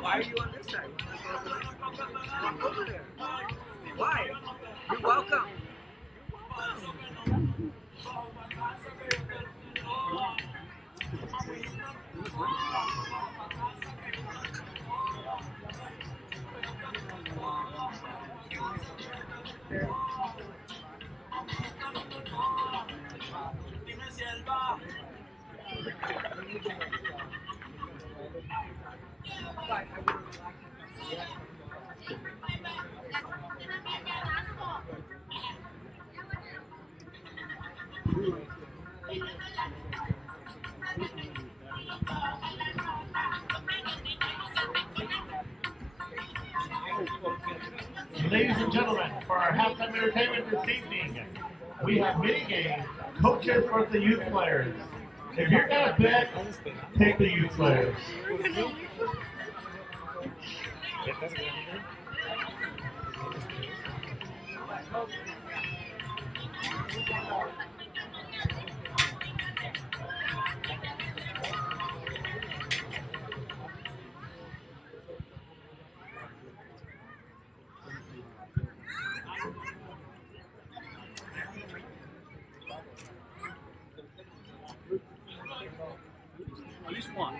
Why are you on this side? Come over there. Why? You're welcome. Ladies and gentlemen, for our halftime entertainment this evening, we have mini games, coaches versus the youth players. If you're gonna bet, take the youth players. At least one.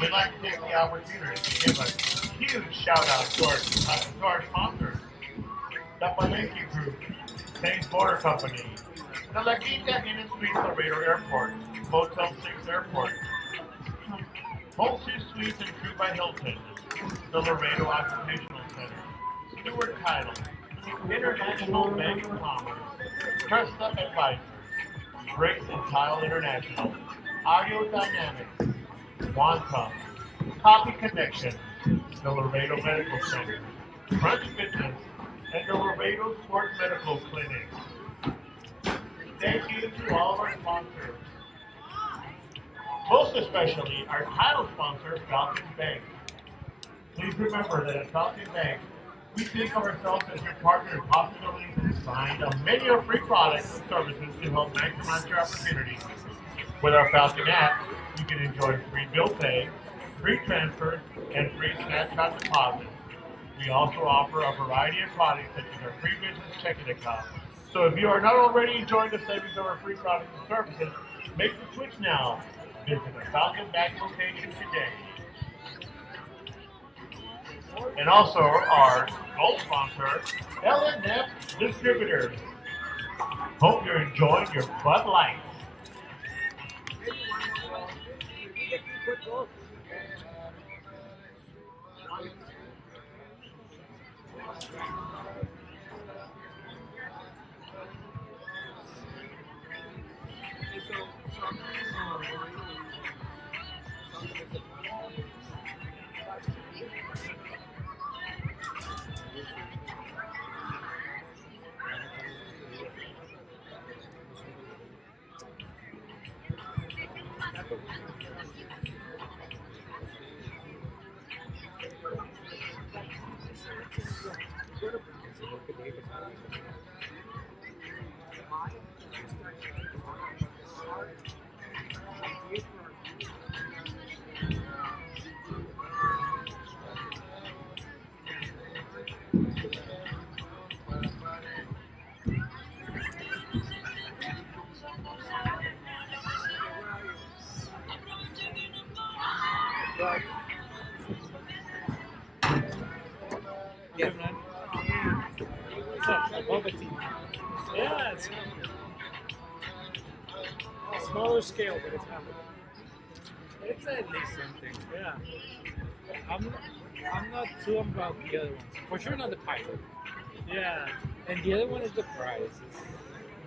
We'd like to take the opportunity to give a huge shout out to our sponsors, the Palenque Group, Thames Motor Company, The La Quinta Inn and Suites Laredo Airport, Motel 6 Airport, Home 2 Suites and True by Hilton, the Laredo Occupational Center, Stewart Title, International Bank of Commerce, Trust Up Advisors, Bricks and Tile International, Audio Dynamics, Quantum, Copy Connection, the Laredo Medical Center, Crunch Fitness, and the Laredo Sports Medical Clinic. Thank you to all of our sponsors. Most especially our title sponsor, Falcon Bank. Please remember that at Falcon Bank, we think of ourselves as your partner in possibilities to find a menu of free products and services to help maximize your opportunities. With our Falcon app, you can enjoy free bill pay, free transfers, and free snapshot deposits. We also offer a variety of products such as our free business checking account. So if you are not already enjoying the savings of our free products and services, make the switch now. Visit the Falcon Bank location today. And also our gold sponsor, LNF Distributors. Hope you're enjoying your Bud Light. Yeah, man. What's up? Boba tea. Yeah, it's smaller scale, but it's happening. It's at least something. Yeah. I'm not too about the other ones. For sure not the pilot. Yeah. And the other one is the prize.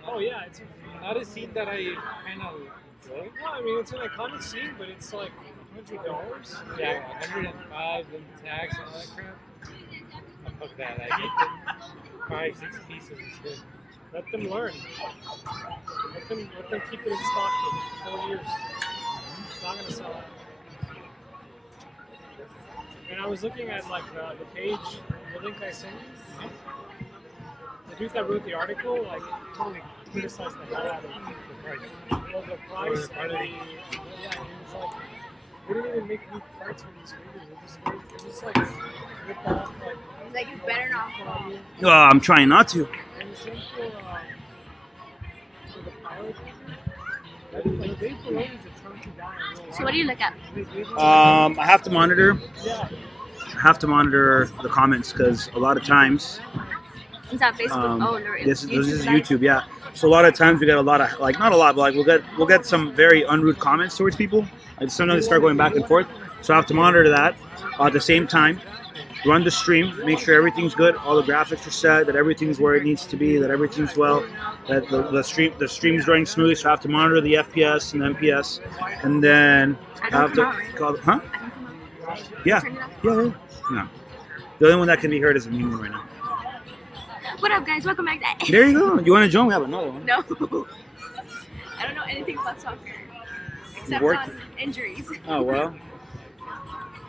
Oh yeah, it's not a scene that I kind of enjoy. No, I mean it's an iconic scene, but it's like $100. Yeah, 105 and tax and all that crap. Oh, fuck that. I get them 5-6 pieces instead. Let them learn. Let them keep it in stock for 4 years. It's not gonna sell out. And I was looking at like the page, the link I sent you. The dude that wrote the article, like, totally criticized the hell out of the price. Well, the price and the, yeah, and it's like, we didn't even make new parts for these figures. They're just like, rip off, like you better not fall. I'm trying not to. And the same for the pilot. Like, Dave Filoni's a chunky guy in real life. So what do you look at? I have to monitor. Yeah. I have to monitor the comments because a lot of times. Is that Facebook? This is YouTube, yeah. So a lot of times we get a lot of, like, not a lot, but like we'll get some very unrude comments towards people. Like sometimes they start going back and forth. So I have to monitor that. At the same time, run the stream, make sure everything's good, all the graphics are set, that everything's where it needs to be, that everything's well, that the stream is running smoothly. So I have to monitor the FPS and the MPS, and then I have to call, huh? Yeah. The only one that can be heard is the new one right now. What up, guys? Welcome back. There you go. You want to join? We have another one. No. I don't know anything about soccer except on injuries. Oh well.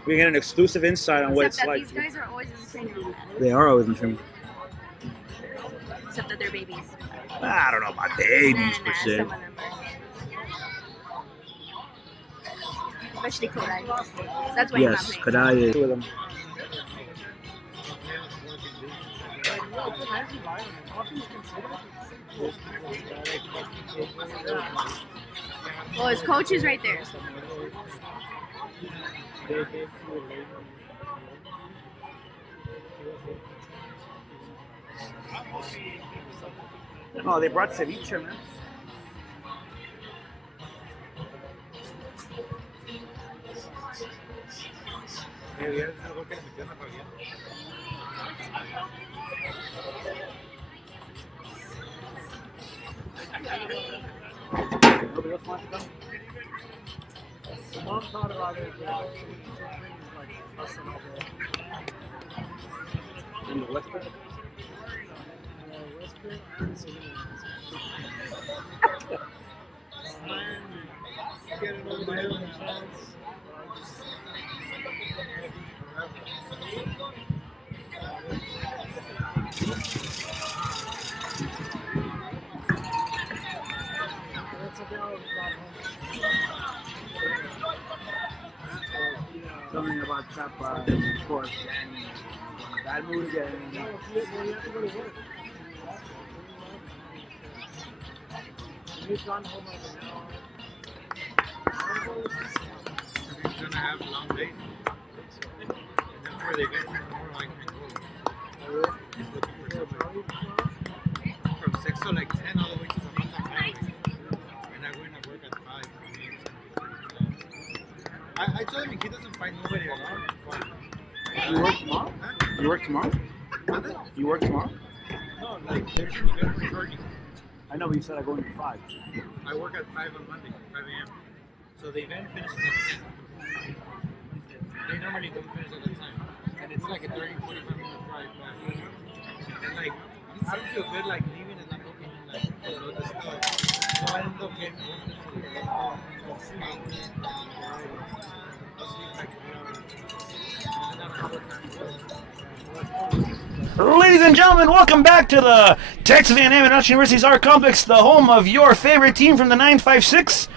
We get an exclusive insight on what it's Except that like. these guys are always in the training room. They are always in the training room. Except that they're babies. I don't know about babies per se. Some of them are. Especially Kodai. That's why Yes, he's not playing. Kodai is two of them. Well, his coach is right there. Oh, they brought ceviche, man. Javier es el gol que le metió a Javier. Nobody else wants to come? Mom thought about it, but she's like fussing over it. In the Western? Western? I haven't seen anyone. Getting over the hill themselves. Something about Chapa, of course, and bad mood again. He's gone home like an hour. He's gonna have a long day. And then for the event, tomorrow I can go. He's looking for somebody. From 6 to like 10 all the way to the Mata Highway. And I'm going to work at 5. I told him he doesn't find nobody around. You work tomorrow? Huh? You work tomorrow? Monday? You work tomorrow? No, like there's an event for Georgie. I know, but you said I'm going to 5. I work at 5 on Monday, 5 a.m. So the event finishes at 10. They normally don't finish at that time. And it's like a 30, 45 minute drive back. And like, I don't feel good like leaving and not looking like, you know, the stuff. So I end up getting home to the I'll sleep like 3 hours. And then I'll work Ladies and gentlemen, welcome back to the Texas A&M International University's Art Complex, the home of your favorite team from the 956,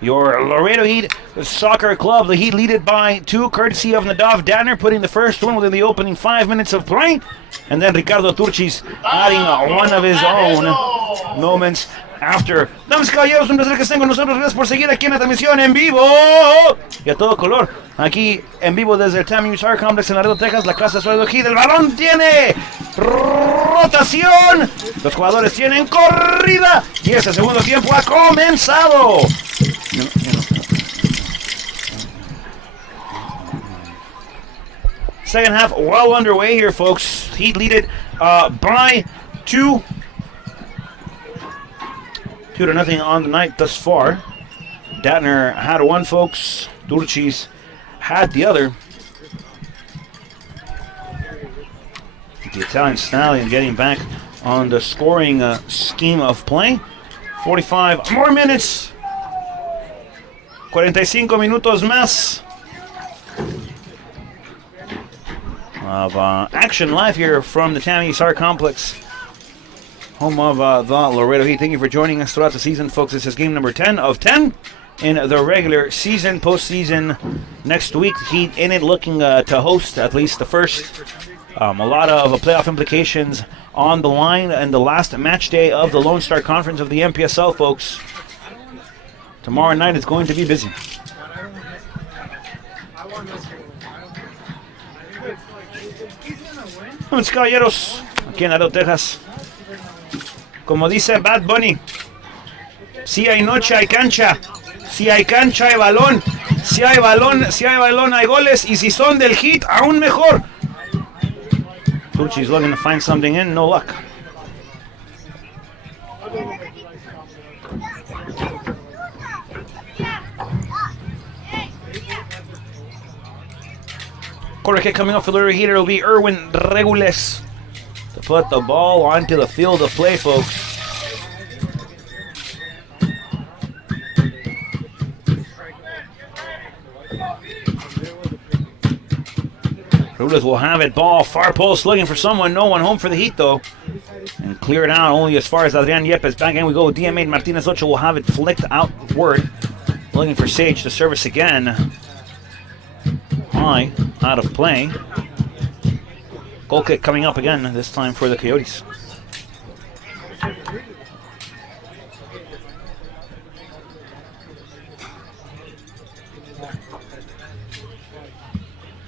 your Laredo Heat Soccer Club. The Heat lead it by 2, courtesy of Nadav Danner, putting the first one within the opening 5 minutes of play, and then Ricardo Turchis adding one of his own moments after. Damas y caballeros, un placer que estén con nosotros. Gracias por seguir aquí en la transmisión en vivo y a todo color. Aquí en vivo desde el TAMU Art Complex en Laredo, Texas, la casa de Laredo Heat. El balón tiene rotación. Los jugadores tienen corrida y este segundo tiempo ha comenzado. Second half well underway here, folks. Heat lead it by 2. 2-0 on the night thus far. Datner had one, folks. Turchis had the other. The Italian Stallion getting back on the scoring scheme of play. 45 more minutes. 45 minutos más of action live here from the TAMU Art Complex, home of the Laredo Heat. Thank you for joining us throughout the season, folks. This is game number 10 of 10 in the regular season. Postseason next week, Heat in it, looking to host at least the first. A lot of playoff implications on the line and the last match day of the Lone Star Conference of the MPSL, folks. Tomorrow night is going to be busy. Vamos, caballeros, aquí en Laredo, Texas. Como dice Bad Bunny, si hay noche hay cancha, si hay cancha hay balón, si hay balón hay goles, y si son del Heat, aún mejor. Turchi's looking to find something in, no luck. Corner kick coming up for the Laredo Heat. It'll be Erwin Regules to put the ball onto the field of play, folks. Regules will have it. Ball far post, looking for someone. No one home for the Heat, though. And cleared out only as far as Adrian Yepes. Back in we go. DM8 Martinez Ocho will have it flicked outward. Looking for Sage to service again. High, out of play. Goal kick coming up again, this time for the Coyotes.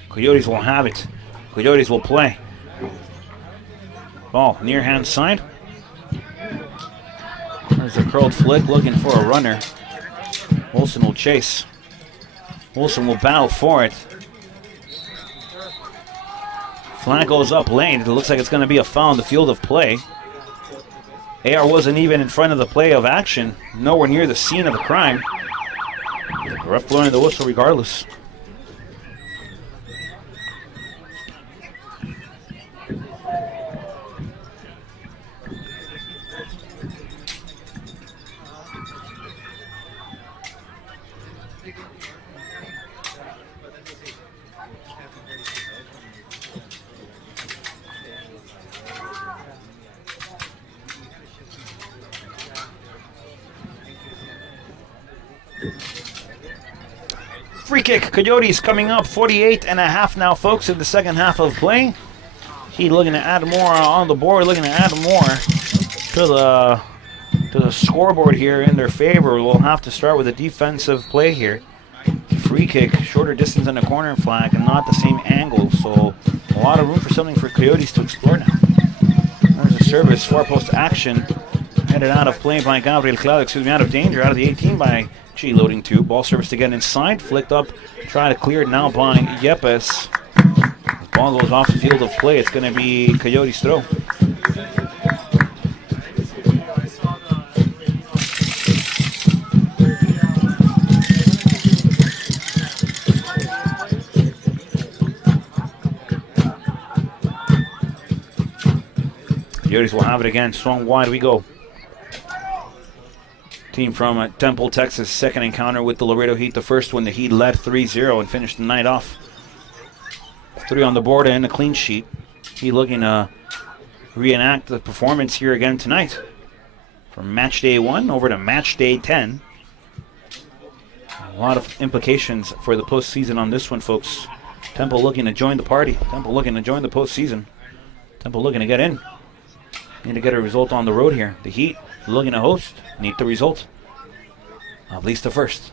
Coyotes will have it. Coyotes will play. Ball near hand side. There's a curled flick, looking for a runner. Wilson will chase. Wilson will battle for it. Flag goes up lane. It looks like it's going to be a foul in the field of play. AR wasn't even in front of the play of action, nowhere near the scene of the crime. The ref blowing the whistle regardless. Free kick, Coyotes coming up, 48.5 now, folks, in the second half of play. He looking to add more on the board, looking to add more to the scoreboard here in their favor. We'll have to start with a defensive play here. Free kick, shorter distance than the corner flag, and not the same angle, so a lot of room for something for Coyotes to explore now. There's a service, four-post action, headed out of play by Gabriel Cloud, out of danger, out of the 18 by G loading 2. Ball service to get inside, flicked up, try to clear it now by Yepes. The ball goes off the field of play. It's going to be Coyotes throw. Coyotes will have it again. Swung wide we go. Team from Temple, Texas, second encounter with the Laredo Heat. The first one, the Heat led 3-0 and finished the night off. 3 on the board and a clean sheet. Heat looking to reenact the performance here again tonight. From match day 1 over to match day 10. A lot of implications for the postseason on this one, folks. Temple looking to join the party. Temple looking to join the postseason. Temple looking to get in. Need to get a result on the road here. The Heat looking to host. Need the result. At least the first.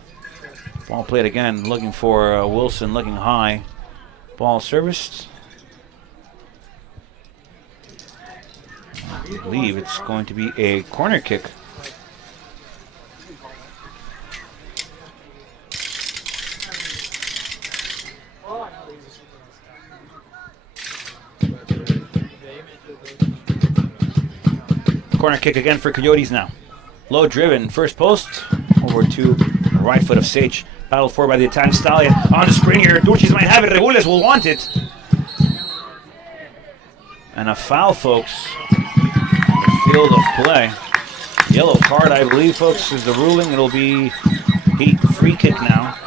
Ball played again. Looking for Wilson. Looking high. Ball serviced. I believe it's going to be a corner kick. Corner kick again for Coyotes now. Low driven, first post, over to the right foot of Sage. Battled for by the Italian Stallion. On the spring here, Dulcis might have it, Regules will want it. And a foul, folks, on the field of play. Yellow card, I believe, folks, is the ruling. It'll be Heat free kick now.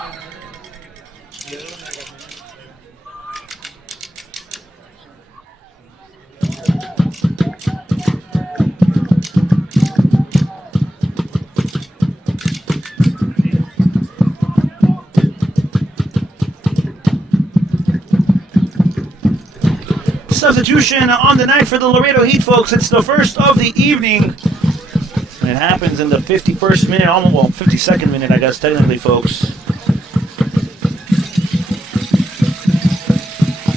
Substitution on the night for the Laredo Heat, folks. It's the first of the evening. And it happens in the 51st minute, almost, well, 52nd minute, I guess, technically, folks.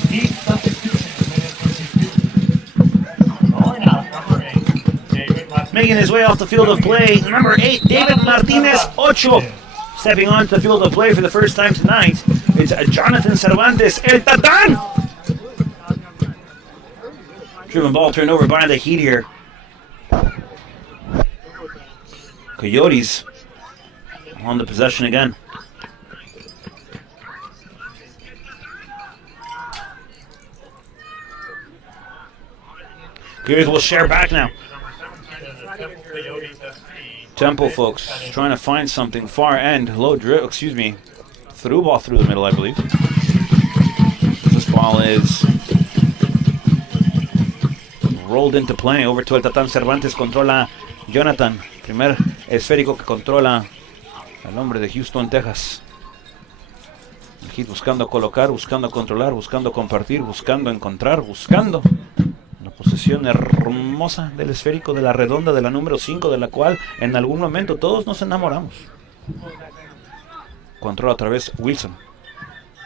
Heat substitution. Rolling out, number 8, David Martinez. Making his way off the field of play, number 8, David Martinez Ocho. Stepping onto the field of play for the first time tonight, it's Jonathan Cervantes, El Tatan. Driven ball turned over by the Heat here. Coyotes on the possession again. Coyotes will share back now. Temple, folks, trying to find something. Far end, low dribble, excuse me. Through ball through the middle, I believe. This ball is rolled into play over to el Tatán Cervantes. Controla Jonathan. Primer esférico que controla el hombre de Houston, Texas. El Heat buscando colocar, buscando controlar, buscando compartir, buscando encontrar, buscando la posesión hermosa del esférico, de la redonda, de la número 5, de la cual en algún momento todos nos enamoramos. Controla otra vez Wilson.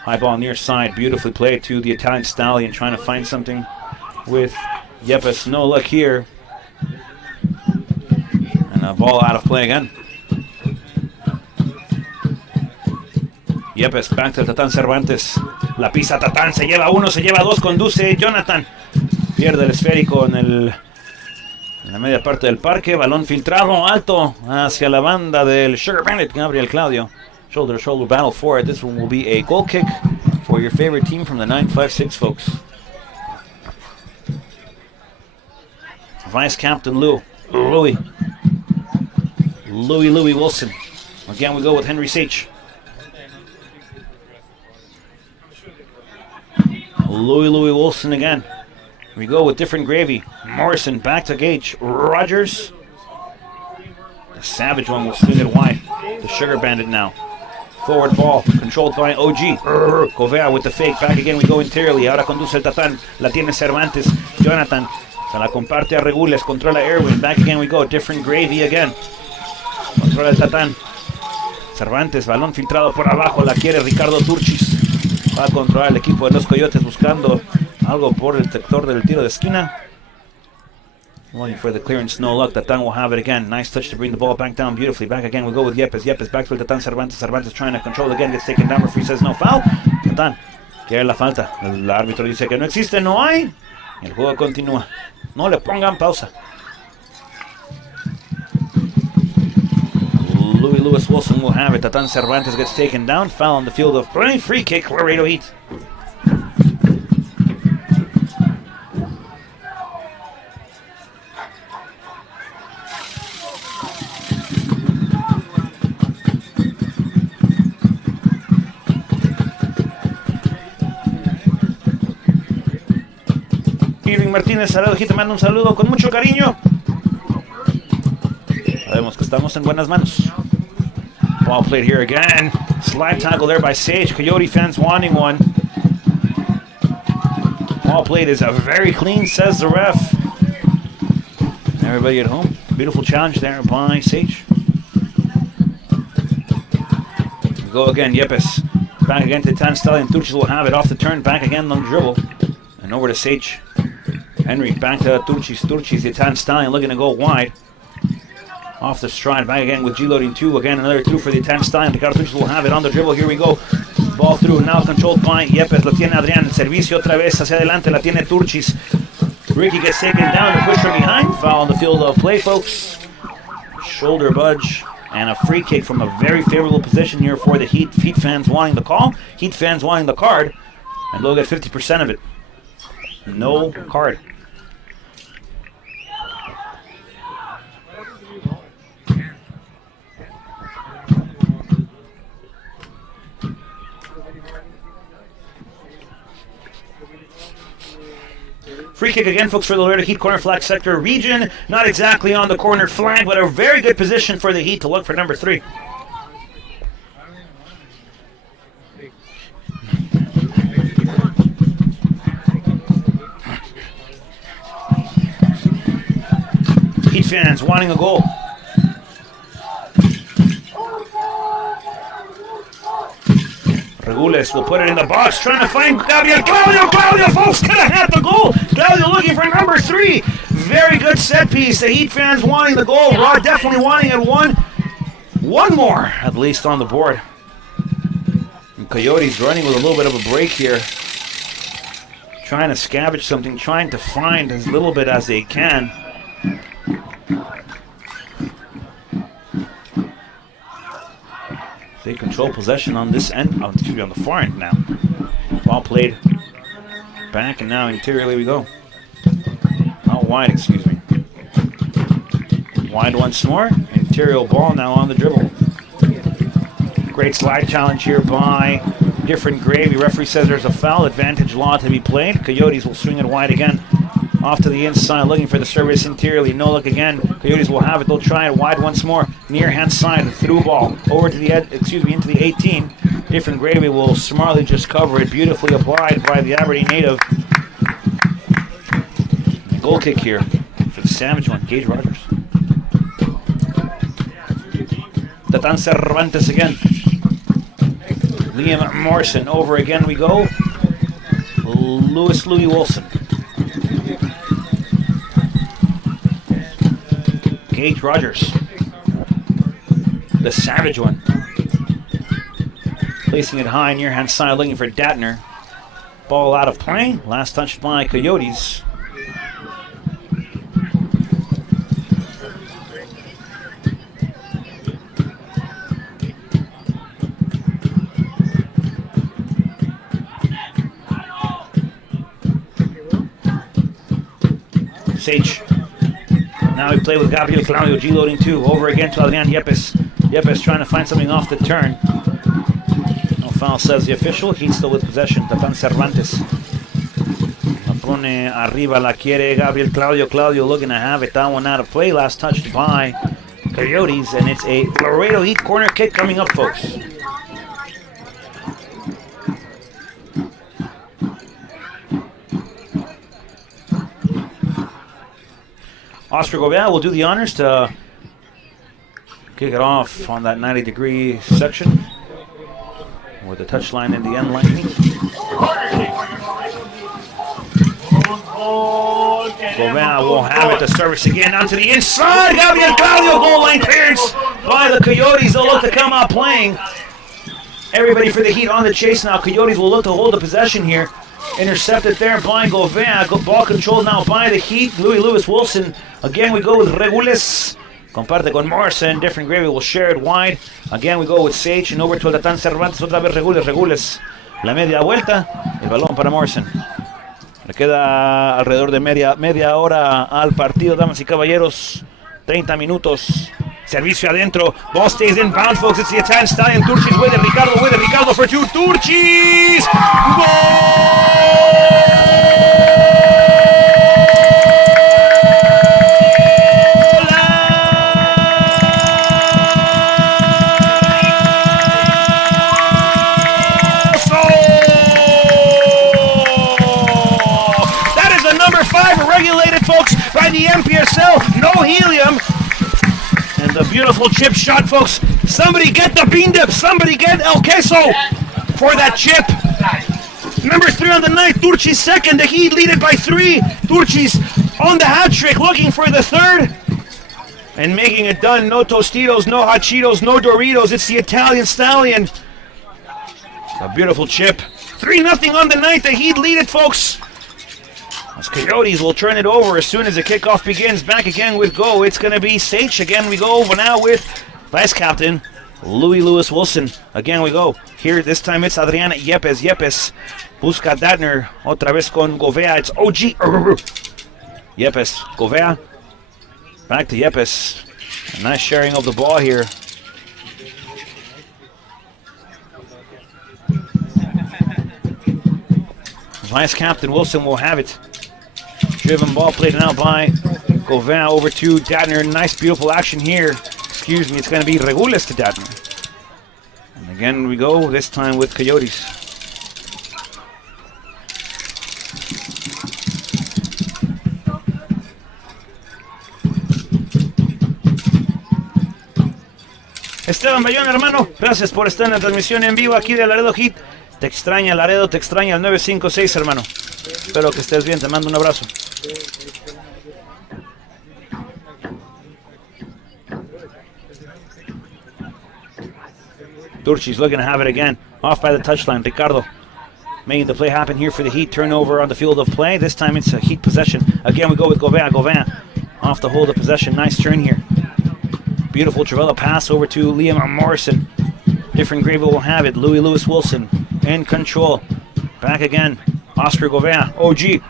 High ball near side, beautifully played to the Italian Stallion, trying to find something with Yepes. No luck here. And a ball out of play again. Yepes back to Tatán Cervantes. La pisa Tatán, se lleva uno, se lleva dos, conduce Jonathan. Pierde el esférico en la media parte del parque. Balón filtrado alto hacia la banda del Sugar Bandit, Gabriel Claudio. Shoulder to shoulder battle for it. This one will be a goal kick for your favorite team from the 956, folks. Vice Captain Louis Wilson. Again, we go with Henry Sage. Louis Wilson again. We go with different gravy. Morrison back to Gage. Rogers. The Savage one will swing it wide. The Sugar Bandit now. Forward ball controlled by OG. Covea with the fake. Back again we go interiorly. Ahora conduce el Tatán. La tiene Cervantes. Jonathan. Se la comparte a Regules. Controla Erwin. Back again we go. Different gravy again. Controla el Tatán. Cervantes. Balón filtrado por abajo. La quiere Ricardo Turchis. Va a controlar el equipo de los Coyotes buscando algo por el sector del tiro de esquina. Looking for the clearance, no luck. Tatán will have it again. Nice touch to bring the ball back down beautifully. Back again, we go with Yepes. Yepes back to Tatán Cervantes. Cervantes trying to control again, gets taken down. Referee says no foul. Tatán quiere la falta. El árbitro dice que no existe, no hay. El juego continúa. No le pongan pausa. Louis Wilson will have it. Tatán Cervantes gets taken down. Foul on the field of play. Free kick, Laredo Heat. Irving Martínez, Laredo Heat te manda un saludo con mucho cariño. Sabemos que estamos en buenas manos. Ball played here again. Slide tackle there by Sage. Coyote fans wanting one. Ball played is a very clean, says the ref. Everybody at home. Beautiful challenge there by Sage. We go again, Yepes. Back again to Tan Stallion. Turchis will have it off the turn. Back again on the dribble. And over to Sage. Henry back to Turchis. Turchis, the Tan Stallion looking to go wide. Off the stride, back again with G-loading 2. Again, another 2 for the Tan Stallion. Ricardo Turchis will have it on the dribble. Here we go. Ball through, now controlled by Yepes. La tiene Adrián. Servicio otra vez hacia adelante. La tiene Turchis. Ricky gets taken down and pushed from behind. Foul on the field of play, folks. Shoulder budge. And a free kick from a very favorable position here for the Heat. Heat fans wanting the call. Heat fans wanting the card. And they'll get 50% of it. No card. Free kick again, folks, for the Laredo Heat corner flag sector region. Not exactly on the corner flag, but a very good position for the Heat to look for number 3. Heat fans wanting a goal. Regules will put it in the box, trying to find Gabriel Claudio. Claudio, folks, could have had the goal. Claudio looking for number 3. Very good set piece. The Heat fans wanting the goal. Raw definitely wanting it. One more, at least, on the board. And Coyotes running with a little bit of a break here. Trying to scavenge something, trying to find as little bit as they can. They control possession on this end, on the far end now. Ball played back, and now interiorly we go. Out wide, excuse me. Wide once more. Interior ball now on the dribble. Great slide challenge here by Different Gravy. Referee says there's a foul. Advantage law to be played. Coyotes will swing it wide again. Off to the inside, looking for the service interiorly. No look again. Coyotes will have it. They'll try it wide once more. Near hand side, through ball over to the into the 18. Different Gravy will smartly just cover it. Beautifully applied by the Aberdeen native. Goal kick here for the Savage one, Gage Rogers. Tatán Cervantes again. Liam Morrison over again we go. Louis Wilson. Gage Rogers. The Savage one. Placing it high near hand side, looking for Datner. Ball out of play. Last touch by Coyotes. Sage. Now we play with Gabriel Claudio, G-loading 2. Over again to Adrian Yepes. Yepes trying to find something off the turn. No foul, says the official. He's still with possession. Tatan Cervantes. La pone arriba, la quiere Gabriel Claudio. Claudio looking to have it. That one out of play. Last touched by Coyotes. And it's a Laredo Heat corner kick coming up, folks. Oscar Gobea will do the honors to kick it off on that 90-degree section with the touchline in the end line. Gobea will have it to service again onto the inside. Gabriel Claudio, goal line clearance by the Coyotes. They'll look to come out playing. Everybody for the Heat on the chase now. Coyotes will look to hold the possession here. Intercepted there by Gobea. Ball controlled now by the Heat. Lewis Wilson. Again, we go with Regules. Comparte con Morrison. Different gravy will share it wide. Again, we go with Sage. And over to Tatan Cervantes. Otra vez Regules. La media vuelta. El balón para Morrison. Le queda alrededor de media hora al partido, damas y caballeros. 30 minutos. Servicio adentro. Ball stays inbound, folks. It's the Italian Stallion. Turchis with it. Ricardo for 2. Turchis! That is the number 5 regulated, folks, by the MPSL. No helium. And the beautiful chip shot, folks. Somebody get the bean dip. Somebody get El Queso for that chip. Number 3 on the night, Turchis second. The Heat lead it by 3. Turchis on the hat trick, looking for the third. And making it done. No Tostitos, no Hot Cheetos, no Doritos. It's the Italian Stallion. A beautiful chip. 3-0 on the night. The Heat lead it, folks. As Coyotes will turn it over as soon as the kickoff begins. Back again with go. It's going to be Sage. Again we go over now with Vice Captain Lewis Wilson. Again we go. Here this time it's Adriana Yepes. Busca Datner. Otra vez con Gobea. It's OG. Yepes. Gobea. Back to Yepes. A nice sharing of the ball here. Vice Captain Wilson will have it. Driven ball played now by Gobea over to Datner. Nice, beautiful action here. Excuse me, it's going to be Regules to Datner. And again we go, this time with Coyotes. Esteban Bayón, hermano, gracias por estar en la transmisión en vivo aquí de Laredo Heat. Te extraña Laredo, te extraña el 956, hermano. Espero que estés bien, te mando un abrazo. Turchis looking to have it again. Off by the touchline. Ricardo making the play happen here for the Heat. Turnover on the field of play. This time it's a Heat possession. Again we go with Gobea. Gobea off the hold of possession. Nice turn here. Beautiful Travella pass over to Liam Morrison. Different gravy will have it. Lewis Wilson in control. Back again. Oscar Gobea. OG.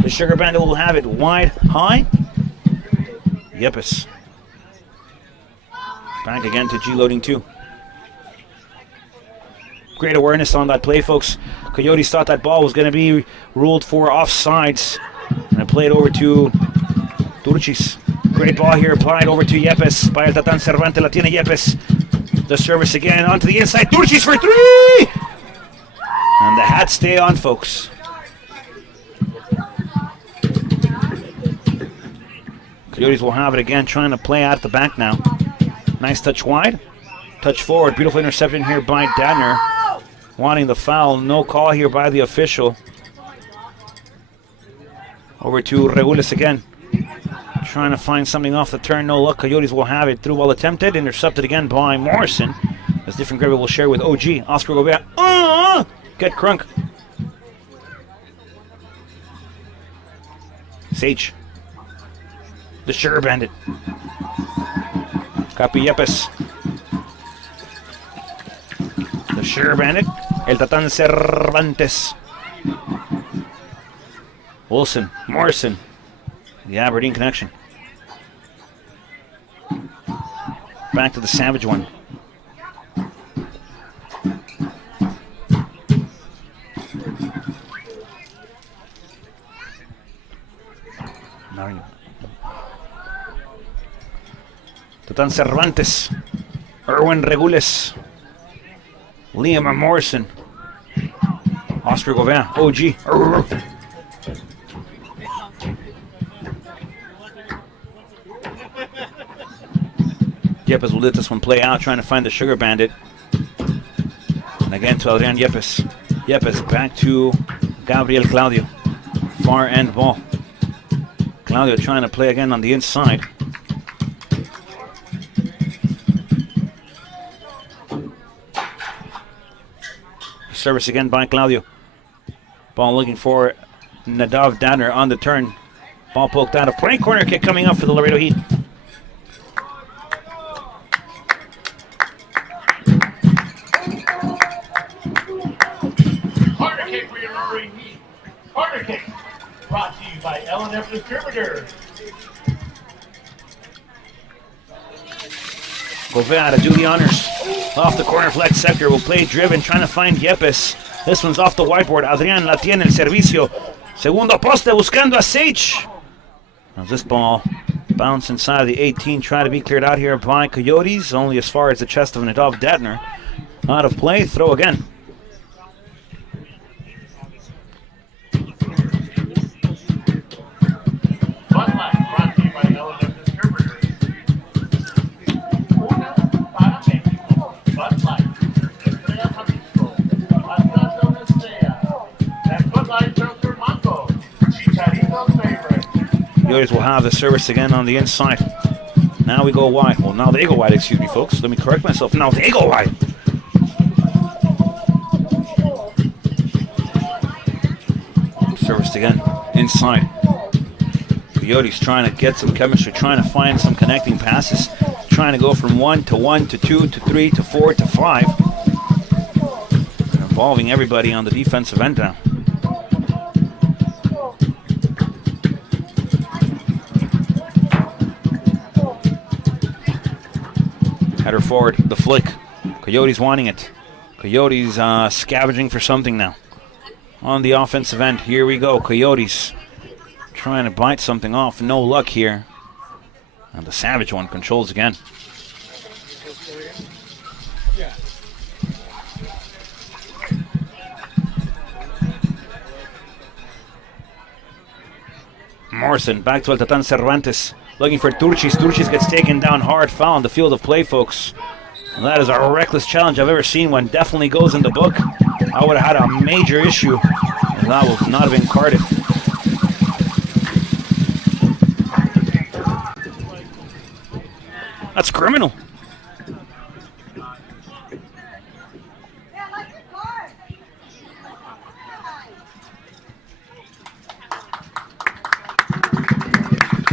The Sugar Bandit will have it wide, high. Yepes. Back again to G-loading 2. Great awareness on that play, folks. Coyotes thought that ball was going to be ruled for offsides. And it played over to Turchis. Great ball here applied over to Yepes. By el Tatan Cervantes, la tiene Yepes. The service again onto the inside. Turchis for 3! And the hats stay on, folks. Coyotes will have it again, trying to play out the back now. Nice touch wide. Touch forward. Beautiful interception here by Datner. Wanting the foul. No call here by the official. Over to Regules again. Trying to find something off the turn. No luck. Coyotes will have it. Through ball attempted. Intercepted again by Morrison. As different gravy will share with OG. Oscar Gobea. Get crunk. Sage. The Sugar Bandit. Capi Yepes. The Sugar Bandit. El Tatan Cervantes. Wilson. Morrison. The Aberdeen connection. Back to the Savage one. Tatan Cervantes. Erwin Regules. Liam Morrison. Oscar Gauvin. OG. Yepes will let this one play out, trying to find the Sugar Bandit. And again to Adrian Yepes. Yepes back to Gabriel Claudio. Far end ball. Claudio trying to play again on the inside. Service again by Claudio. Ball looking for Nadav Danner on the turn. Ball poked out of play. Corner kick coming up for the Laredo Heat. Corner kick for your Laredo Heat. Corner kick brought to you by L&F Distributors. Gauvin to do the honors. Off the corner flex sector, will play driven, trying to find Yepes. This one's off the whiteboard. Adrian la tiene el servicio. Segundo poste, buscando a Sage. Now this ball bounce inside of the 18, try to be cleared out here by Coyotes, only as far as the chest of Nadav Datner. Out of play, throw again. Coyotes will have the service again on the inside. Now we go wide. Well, now they go wide, excuse me, folks. Let me correct myself. Now they go wide. Serviced again, inside. Coyotes trying to get some chemistry, trying to find some connecting passes, trying to go from 1 to 1 to 2 to 3 to 4 to 5. And involving everybody on the defensive end now. Header forward, the flick. Coyotes wanting it. Coyotes scavenging for something now. On the offensive end, here we go. Coyotes trying to bite something off. No luck here. And the Savage one controls again. Morrison back to El Tatan Cervantes. Looking for Turchis. Turchis gets taken down hard. Foul on the field of play, folks. And that is a reckless challenge I've ever seen. One definitely goes in the book. I would have had a major issue. And that would not have been carded. That's criminal.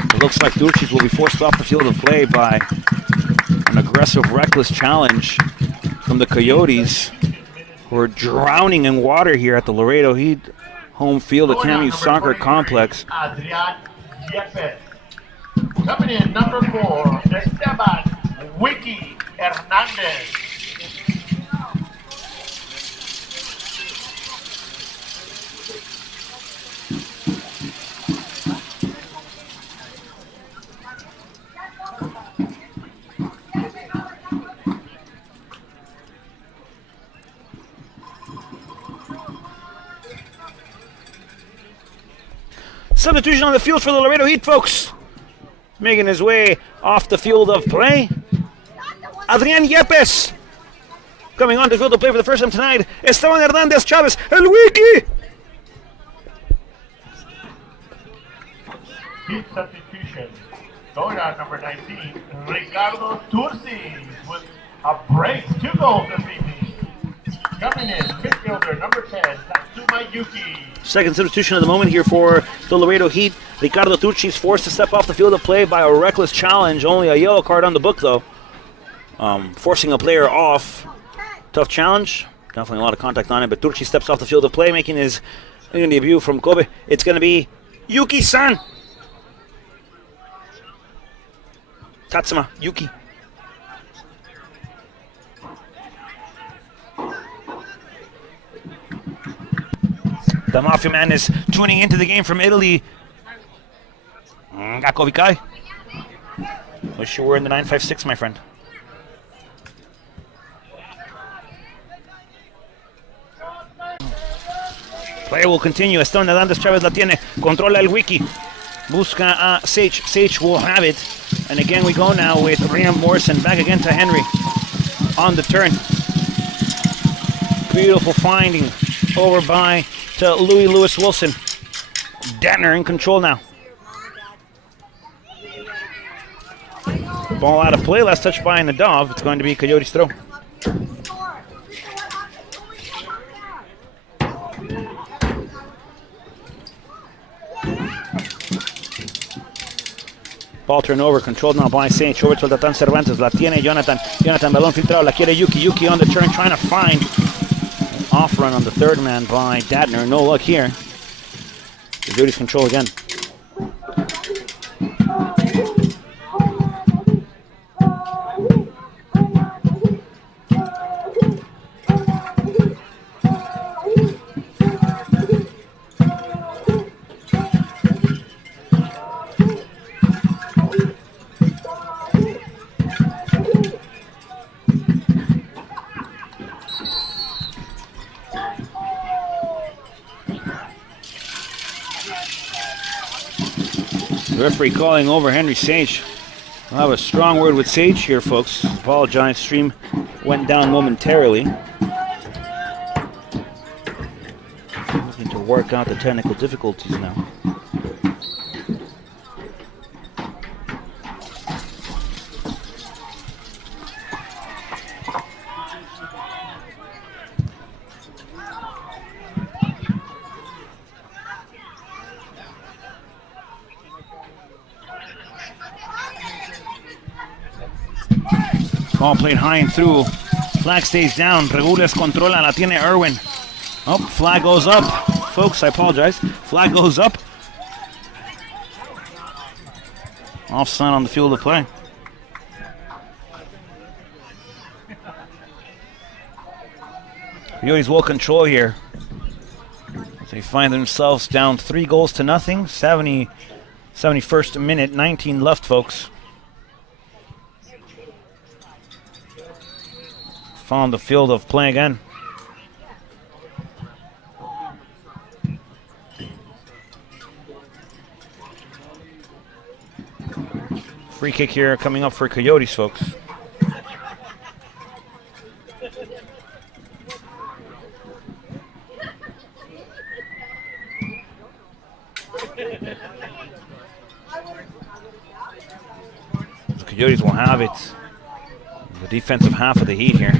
It looks like Turchis will be forced off the field of play by an aggressive, reckless challenge from the Coyotes, who are drowning in water here at the Laredo Heat home field at TAMU Soccer Complex. Adrian Yepes. Coming in, number 4, Esteban Wiki Hernandez. Substitution on the field for the Laredo Heat, folks. Making his way off the field of play. Adrian Yepes. Coming on to the field of play for the first time tonight. Esteban Hernandez Chavez. El Wiki. Heat substitution. Going on number 19, Ricardo Tursi with a brace. 2 goals this evening. Coming in, midfielder number 10, Tatsuma by Yuki. Second substitution of the moment here for the Laredo Heat. Ricardo Tucci is forced to step off the field of play by a reckless challenge. Only a yellow card on the book, though. Forcing a player off. Tough challenge. Definitely a lot of contact on it, but Tucci steps off the field of play, making his debut from Kobe. It's going to be Yuki-san. Tatsuma, Yuki. The Mafia Man is tuning into the game from Italy. Gakovikai. Wish you were in the 956, my friend. Player will continue. Esteban Hernández Chávez la tiene. Controla el wiki. Busca a Sage. Sage will have it. And again we go now with Liam Morrison. Back again to Henry. On the turn. Beautiful finding. Over to Louis Lewis Wilson. Datner in control now. Ball out of play. Last touch by Nadov. It's going to be Coyotes throw. Ball turnover, controlled now by Saint. Over to Jonathan Cervantes. La tiene Jonathan. Jonathan, balón filtrado. La quiere Yuki. Yuki on the turn, trying to find an off run on the third man by Datner. No luck here. The Coyotes control again. Referee calling over Henry Sage. I'll have a strong word with Sage here, folks. Apologize, stream went down momentarily. Looking to work out the technical difficulties now. Ball played high and through. Flag stays down. Regules controla. La tiene Irwin. Oh, flag goes up. Folks, I apologize. Flag goes up. Offside on the field of play. Coyotes will control here. They find themselves down 3-0. 71st minute, 19 left, folks. Found the field of play again. Free kick here coming up for Coyotes, folks. The Coyotes will have it. The defensive half of the Heat here.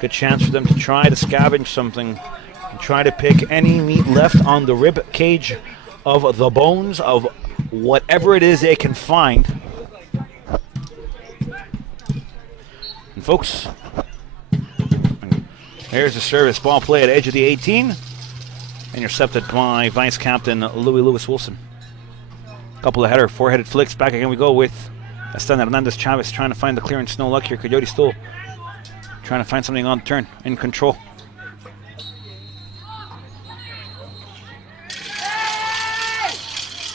Good chance for them to try to scavenge something and try to pick any meat left on the rib cage of the bones of whatever it is they can find. And folks, here's the service. Ball play at edge of the 18. Intercepted by Vice Captain Louis Lewis Wilson. Couple of header, four-headed flicks. Back again we go with Esteban Hernandez Chavez trying to find the clearance. No luck here. Coyotes still trying to find something on the turn. In control.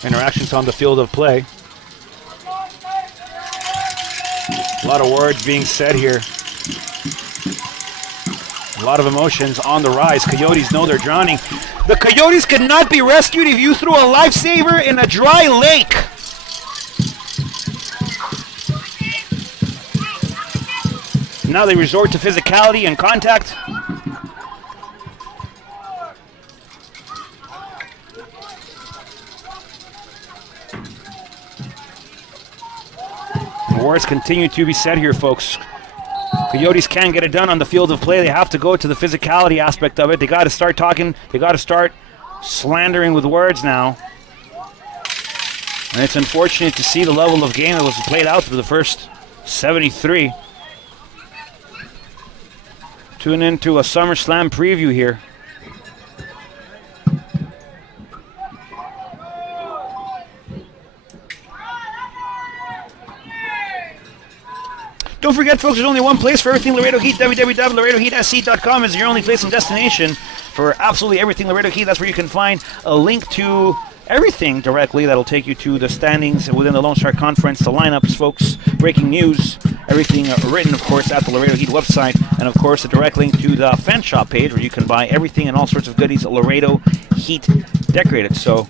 Interactions on the field of play. A lot of words being said here. A lot of emotions on the rise. Coyotes know they're drowning. The Coyotes cannot be rescued if you threw a lifesaver in a dry lake. Now they resort to physicality and contact. The words continue to be said here, folks. Coyotes can get it done on the field of play. They have to go to the physicality aspect of it. They got to start talking. They got to start slandering with words now. And it's unfortunate to see the level of game that was played out through the first 73. Tune into a SummerSlam preview here. Don't forget, folks, there's only one place for everything Laredo Heat. www.laredoheatsc.com is your only place and destination for absolutely everything Laredo Heat. That's where you can find a link to everything directly. That'll take you to the standings within the Lone Star Conference, the lineups, folks, breaking news, everything written, of course, at the Laredo Heat website, and, of course, a direct link to the fan shop page where you can buy everything and all sorts of goodies Laredo Heat decorated. So,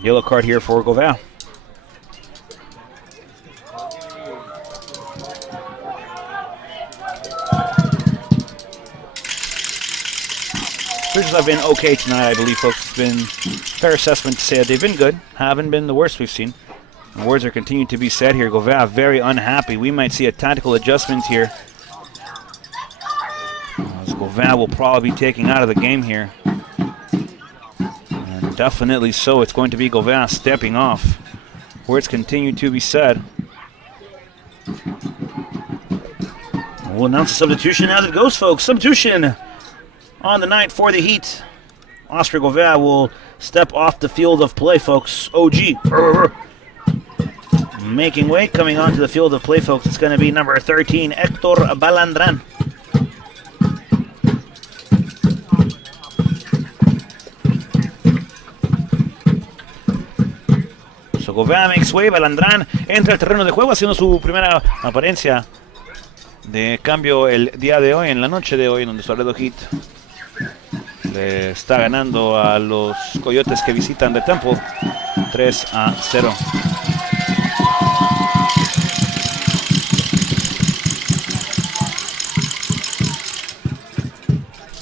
yellow card here for Gauvin. Officials have been okay tonight, I believe, folks. It's been fair assessment to say that they've been good. Haven't been the worst we've seen. The words are continuing to be said here. Gauvin very unhappy. We might see a tactical adjustment here. As Gauvin will probably be taking out of the game here. And definitely so. It's going to be Gauvin stepping off. Words continue to be said. We'll announce the substitution as it goes, folks. Substitution on the night for the Heat. Oscar Gauvin will step off the field of play, folks. OG. Making way, coming onto the field of play, folks. It's going to be number 13, Hector Balandran. So Gauvin makes way, Balandran entra al terreno de juego haciendo su primera apariencia de cambio el día de hoy, en la noche de hoy, donde Laredo Heat le está ganando a los Coyotes que visitan de Temple 3-0.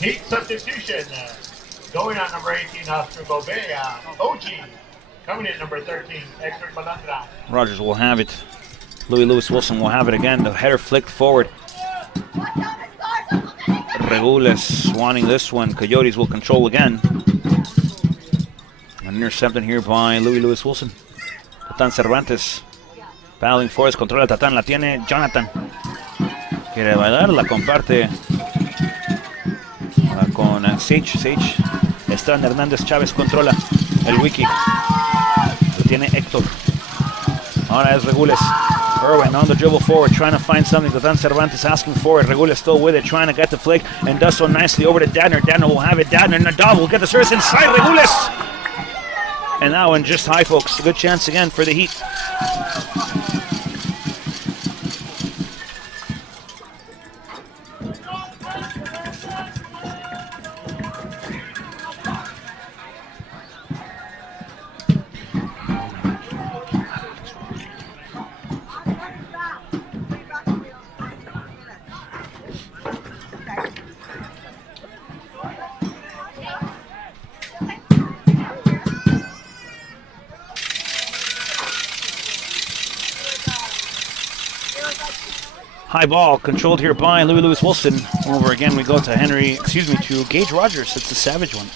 Heat substitution. Going on number 18, Oscar Gauvin. OG. Coming in number 13, Hector Balandra. Rogers will have it. Louis Wilson will have it again. The header flicked forward. Regules wanting this one. Coyotes will control again. An intercepted here by Louis Wilson. Tatan Cervantes battling for his controla. Tatan la tiene Jonathan. Quiere bailar, la comparte con Sage. Esteban Hernández Chávez controla el wiki. Lo tiene Héctor. Ahora es Regules. Irwin on the dribble forward, trying to find something. Tatan Cervantes asking for it. Regules still with it, trying to get the flick, and does so nicely over to Dadner. Dadner will have it. Dadner, Nadal will get the service inside Regules. And that one just high, folks. A good chance again for the Heat. High ball controlled here by Louis Wilson. Over again we go to Gage Rogers. It's the savage one.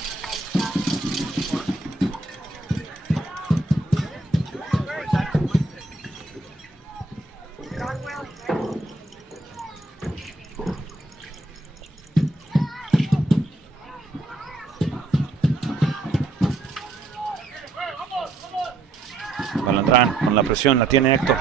Balandrán con la presión, la tiene Héctor.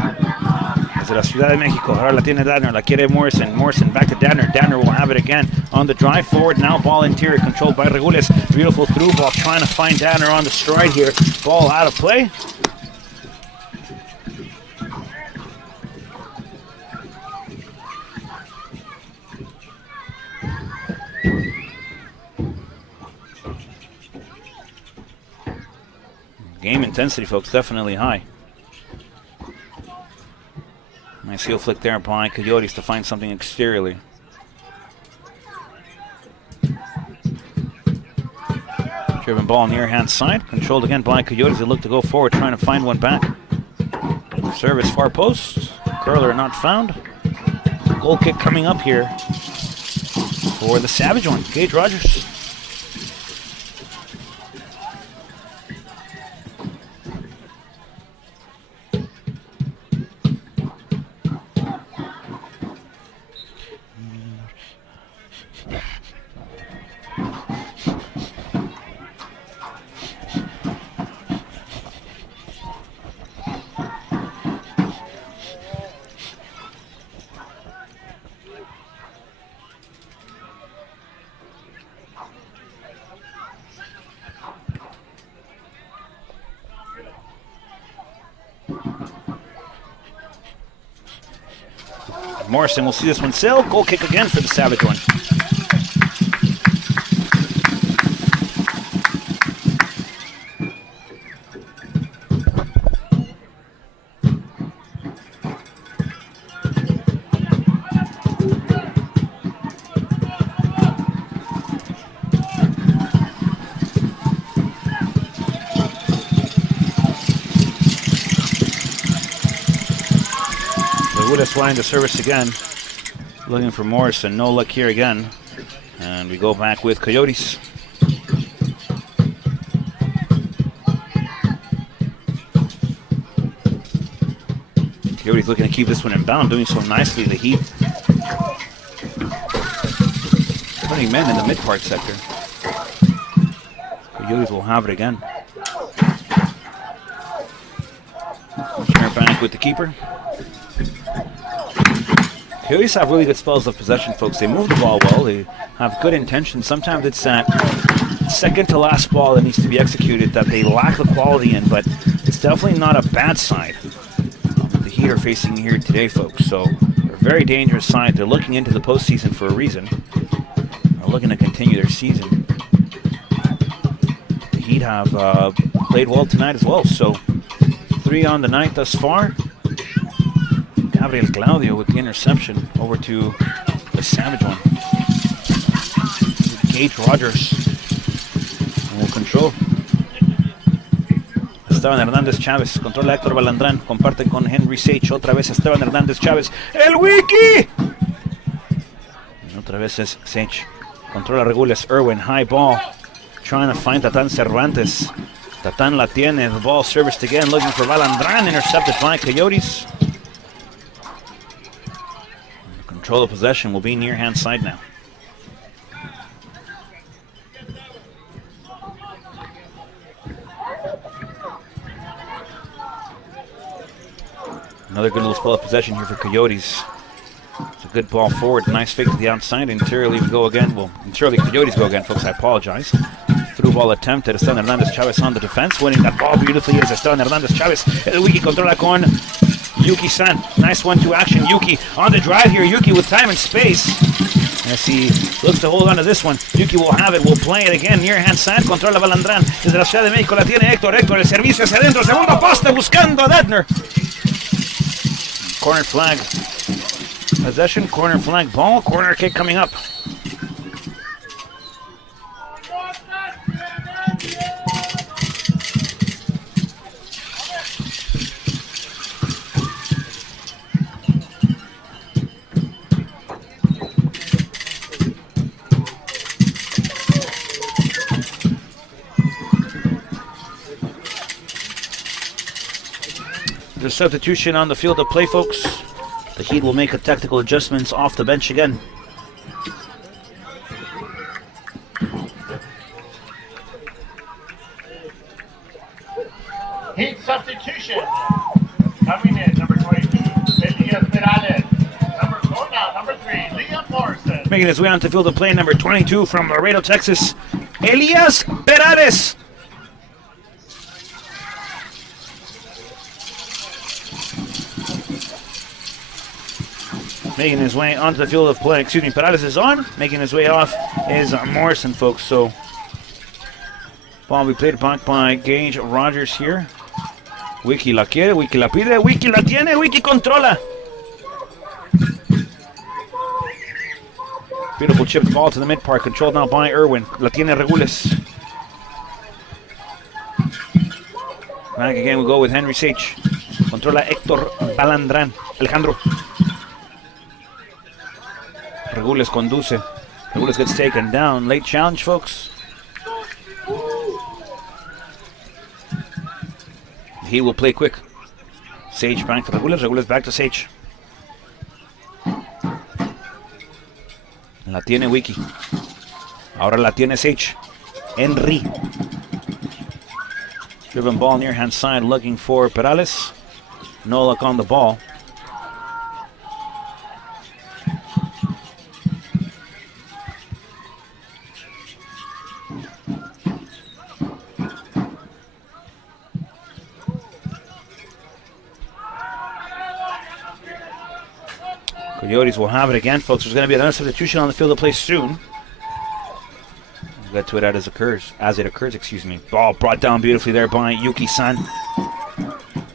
Desde la Ciudad de México, ahora la tiene Dadner, la quiere Morrison back to Dadner, Dadner will have it again on the drive forward, now ball interior controlled by Regules, beautiful through ball, trying to find Dadner on the stride here, ball out of play. Game intensity, folks, definitely high. Nice heel flick there by Coyotes to find something exteriorly. Driven ball near hand side, controlled again by Coyotes. They look to go forward, trying to find one back. Service far post, curler not found. Goal kick coming up here for the Savage one, Gage Rogers. Morrison will see this one sail. Goal kick again for the Savage one. Flying the service again, looking for Morrison. No luck here again, and we go back with Coyotes. Coyotes looking to keep this one in bound, doing so nicely. The Heat putting men in the mid-part sector. Coyotes will have it again. Turn back with the keeper. Coyotes have really good spells of possession, folks. They move the ball well. They have good intentions. Sometimes it's that second to last ball that needs to be executed that they lack the quality in, but it's definitely not a bad side the Heat are facing here today, folks. So they're a very dangerous side. They're looking into the postseason for a reason. They're looking to continue their season. The Heat have played well tonight as well. So 3 on the night thus far. Gabriel Claudio with the interception over to the Savage one. Gage Rogers will control. Esteban Hernández Chávez controla Héctor Balandrán, comparte con Henry Sage, otra vez Esteban Hernández Chávez, el Wiki. Y otra vez es Sage, controla Regules, Irwin, high ball, trying to find Tatan Cervantes. Tatan la tiene, the ball serviced again, looking for Balandrán, intercepted by Coyotes. Control of possession will be near hand side now. Another good little spell of possession here for Coyotes. It's a good ball forward, nice fake to the outside. Interiorly we go again. Well, interiorly Coyotes go again, folks. I apologize. Through ball attempt at Esteban Hernández Chávez on the defense. Winning that ball beautifully is Esteban Hernández Chávez. El Wiki controla con Yuki-san. Nice 1-2 action. Yuki on the drive here. Yuki with time and space. As he looks to hold on to this one. Yuki will have it. Will play it again. Near hand side. Controla Balandrán. Desde la Ciudad de México la tiene Héctor. Héctor, el servicio hacia adentro. Segundo poste buscando a Detner. Corner flag. Possession. Corner flag ball. Corner kick coming up. The substitution on the field of play, folks. The Heat will make a tactical adjustments off the bench again. Heat substitution. Coming in, number 22, Elias Perales. Number 3, Liam Morrison. Making his way onto the field of play, number 22 from Laredo, Texas, Elias Perales. Making his way onto the field of play. Excuse me, Perales is on. Making his way off is Morrison, folks. So, ball will be played back by Gage Rogers here. Wiki la quiere, Wiki la pide, Wiki la tiene, Wiki controla. Beautiful chipped ball to the mid-part, controlled now by Irwin. La tiene Regules. Back again, we'll go with Henry Sage. Controla Héctor Balandrán. Alejandro. Regules conduce. Regules gets taken down. Late challenge, folks. He will play quick. Sage back to Regules. Regules back to Sage. La tiene Wiki. Ahora la tiene Sage. Henry. Driven ball near hand side looking for Perales. No luck on the ball. Coyotes will have it again, folks. There's going to be another substitution on the field of play soon. We'll get to it as it occurs. Ball brought down beautifully there by Yuki-san.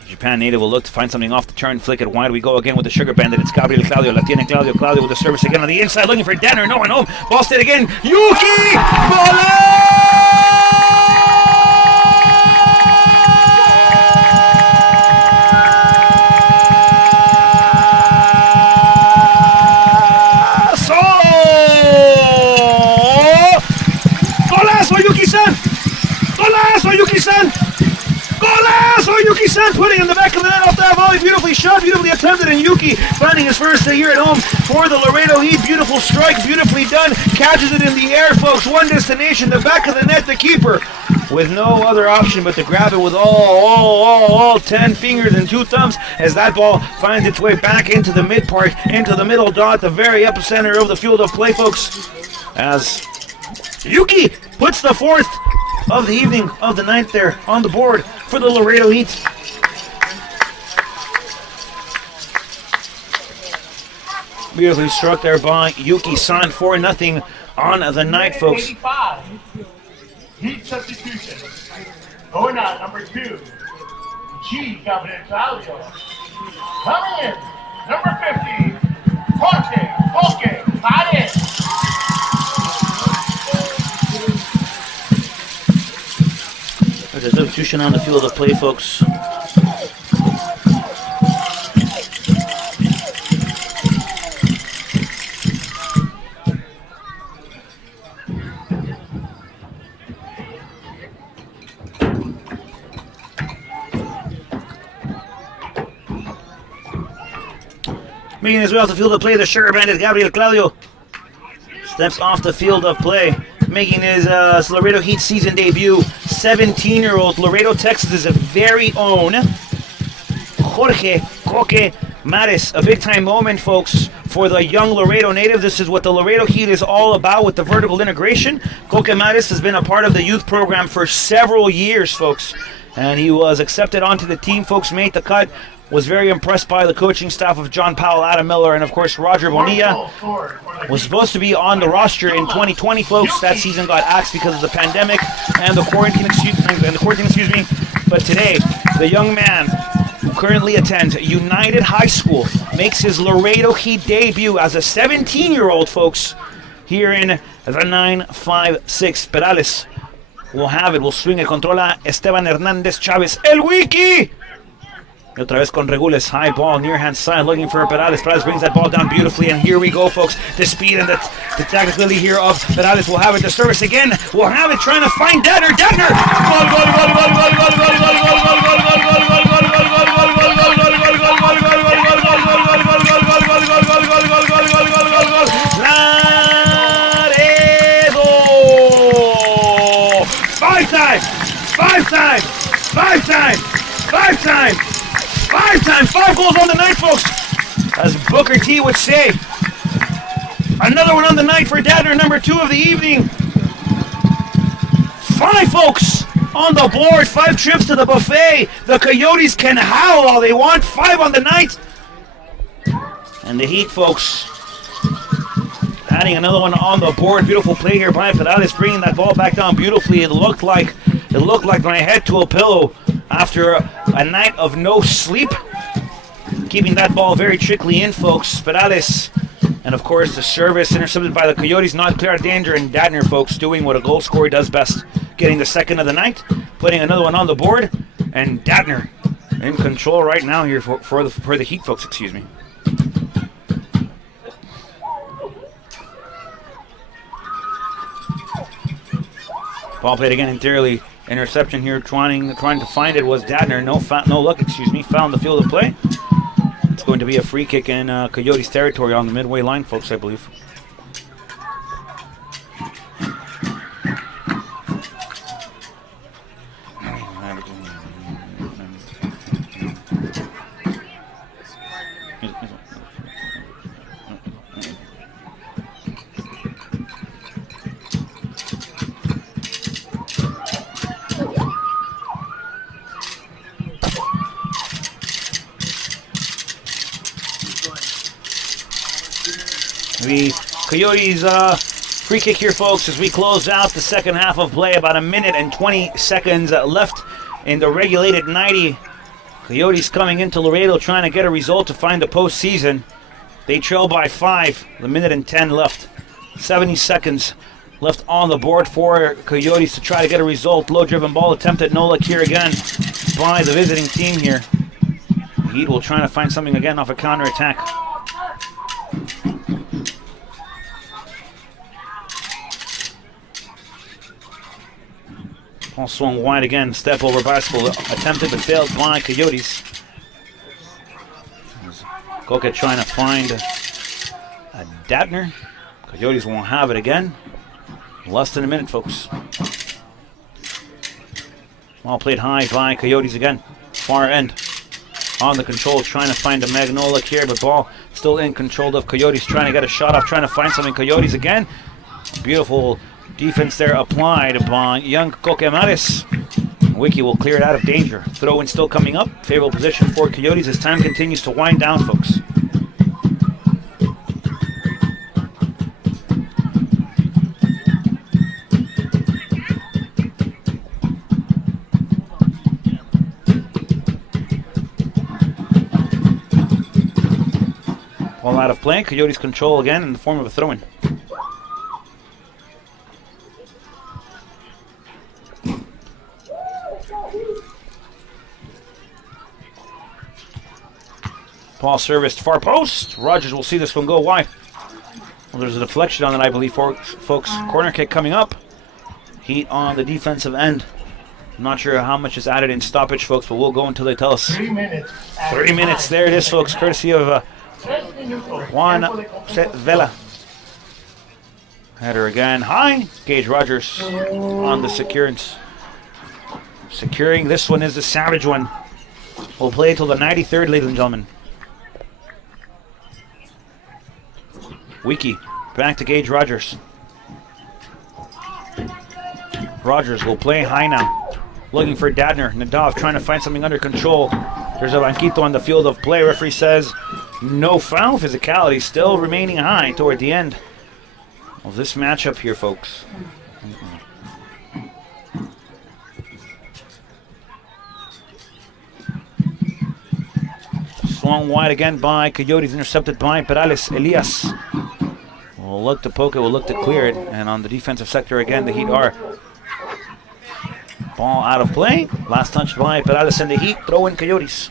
Japan native will look to find something off the turn, flick it wide. We go again with the Sugar Bandit. It's Gabriel Claudio. La tiene Claudio. Claudio with the service again on the inside, looking for Danner. No one home. Ball stayed again. Yuki! Yuki-san! Golazo, Yuki-san! Golazo, Yuki-san! Putting in the back of the net off that volley. Beautifully shot, beautifully attempted, and Yuki finding his first here at home for the Laredo Heat. Beautiful strike, beautifully done. Catches it in the air, folks. One destination, the back of the net, the keeper. With no other option but to grab it with all 10 fingers and 2 thumbs as that ball finds its way back into the mid part, into the middle dot, the very epicenter of the field of play, folks. As Yuki puts the 4th of the evening of the 9th there on the board for the Laredo Heat. Beautifully struck there by Yuki-san. 4-0 on the night, folks. 85. Heat substitution. Going on, number 2. G. Gabriel Claudio. Coming in, number 50. Jorge Paredes. There's a substitution on the field of play, folks. Making his way off the field of play, the Sugar Bandit Gabriel Claudio steps off the field of play, making his Laredo Heat season debut. 17-year-old Laredo, Texas' very own Jorge Coque Maris. A big-time moment, folks, for the young Laredo native. This is what the Laredo Heat is all about with the vertical integration. Coque Maris has been a part of the youth program for several years, folks, and he was accepted onto the team, folks, made the cut. Was very impressed by the coaching staff of John Powell, Adam Miller, and of course Roger Bonilla. Was supposed to be on the roster in 2020, folks. That season got axed because of the pandemic and the quarantine, excuse me. But today, the young man who currently attends United High School makes his Laredo Heat debut as a 17-year-old, folks, here in the 956. Perales will have it, will swing it, controla Esteban Hernandez Chavez, el Wiki! Otra vez con Regules, high ball, near hand side, looking for Perales. Perales brings that ball down beautifully, and here we go, folks. The speed and the tacticality here of Perales will have it. The service again, will have it, trying to find Danner. Danner! Laredo! Five times, 5 goals on the night, folks. As Booker T would say. Another one on the night for Dadner, number 2 of the evening. 5, folks, on the board. 5 trips to the buffet. The Coyotes can howl all they want. 5 on the night. And the Heat, folks, adding another one on the board. Beautiful play here by Perales, bringing that ball back down beautifully. It looked like my head to a pillow after a night of no sleep. Keeping that ball very trickly in, folks. Perales, and of course the service intercepted by the Coyotes, not clear of danger, and Dadner, folks, doing what a goal scorer does best, getting the 2nd of the night, putting another one on the board, and Dadner in control right now here for the Heat, folks, excuse me. Ball played again interiorly. Interception here, trying to find it was Dadner. No luck, found the field of play. It's going to be a free kick in Coyotes territory on the midway line, folks, I believe. The Coyotes free kick here, folks, as we close out the second half of play. About a minute and 20 seconds left in the regulated 90. Coyotes coming into Laredo trying to get a result to find the postseason. They trail by 5, the minute and 10 left. 70 seconds left on the board for Coyotes to try to get a result. Low driven ball attempted, no luck here again by the visiting team here. The Heat will try to find something again off a counterattack. Ball swung wide again. Step over bicycle attempted but failed by Coyotes. Koka trying to find a Datner. Coyotes won't have it again. Less than a minute, folks. Ball played high by Coyotes again. Far end. On the control, trying to find a Magnolia here, but ball still in control of Coyotes. Trying to get a shot off, trying to find something. Coyotes again. Beautiful defense there applied by young Kokemares. Wiki will clear it out of danger. Throw in still coming up. Favorable position for Coyotes as time continues to wind down, folks. Ball out of play. Coyotes control again in the form of a throw-in. Ball serviced far post. Rogers will see this one go wide. Well, there's a deflection on it, I believe, folks. Corner kick coming up. Heat on the defensive end. I'm not sure how much is added in stoppage, folks, but we'll go until they tell us. 3 minutes. 3 minutes. There it is, folks, courtesy of Juan Vela. Header again. High. Gage Rogers on the securance. Securing this one is the savage one. We'll play until the 93rd, ladies and gentlemen. Wiki, back to Gage Rogers. Rogers will play high now. Looking for Dadner. Nadav trying to find something under control. There's a Banquito on the field of play. Referee says no foul. Physicality still remaining high toward the end of this matchup here, folks. Swung wide again by Coyotes, intercepted by Perales Elias. We'll look to poke it, we'll look to clear it, and on the defensive sector again, the Heat are. Ball out of play. Last touch by Perales and the Heat. Throw in Coyotes.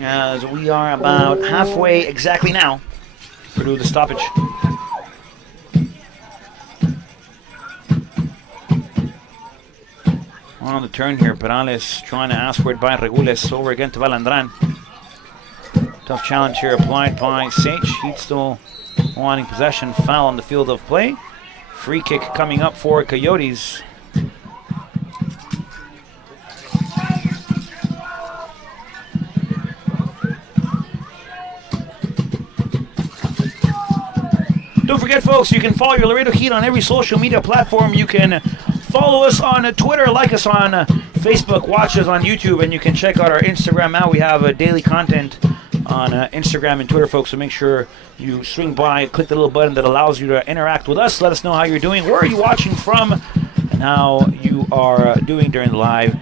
As we are about halfway exactly now through the stoppage. On the turn here, Perales trying to ask for it by Regules. Over again to Valandran. Tough challenge here applied by Sage. Heat still wanting possession. Foul on the field of play. Free kick coming up for Coyotes. Don't forget, folks, you can follow your Laredo Heat on every social media platform. You can follow us on Twitter, like us on Facebook, watch us on YouTube, and you can check out our Instagram now. We have daily content on Instagram and Twitter, folks, so make sure you swing by, click the little button that allows you to interact with us. Let us know how you're doing, where are you watching from, and how you are doing during the live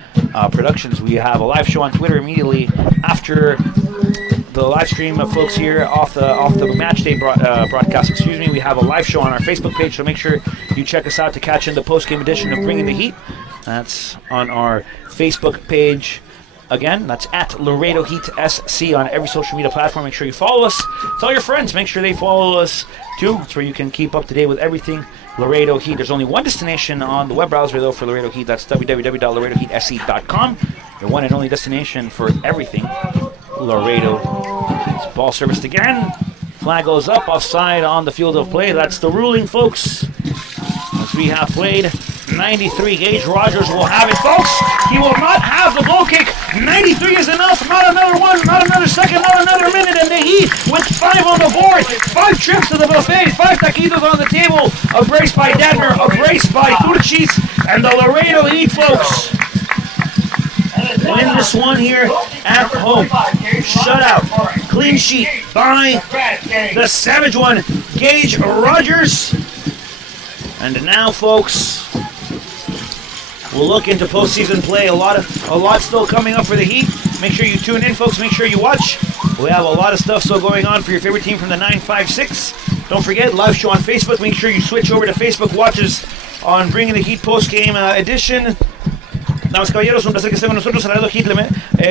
productions. We have a live show on Twitter immediately after the live stream of folks here off the match day broadcast. Excuse me. We have a live show on our Facebook page, so make sure you check us out to catch in the post-game edition of Bringing the Heat. That's on our Facebook page Again, that's at Laredo Heat SC on every social media platform. Make sure you follow us. Tell your friends. Make sure they follow us too. It's where you can keep up to date with everything Laredo Heat. There's only one destination on the web browser though for Laredo Heat. That's www.laredoheatsc.com. Your one and only destination for everything Laredo. It's ball serviced again. Flag goes up, offside on the field of play. That's the ruling, folks. As we have played 93, Gage Rogers will have it, folks. He will not have the goal kick. 93 is enough. Not another one, not another second, not another minute. And the Heat with 5 on the board. 5 trips to the buffet, 5 taquitos on the table. A brace by Dadner, a brace by Turchis, and the Laredo Heat, folks, win this one here at home. Shutout, clean sheet by the Savage one, Gage Rogers. And now, folks, we'll look into postseason play. A lot still coming up for the Heat. Make sure you tune in, folks. Make sure you watch. We have a lot of stuff still going on for your favorite team from the 956. Don't forget, live show on Facebook. Make sure you switch over to Facebook Watches on Bringing the Heat post-game edition. Damas y caballeros, un placer que estén con nosotros. Laredo Heat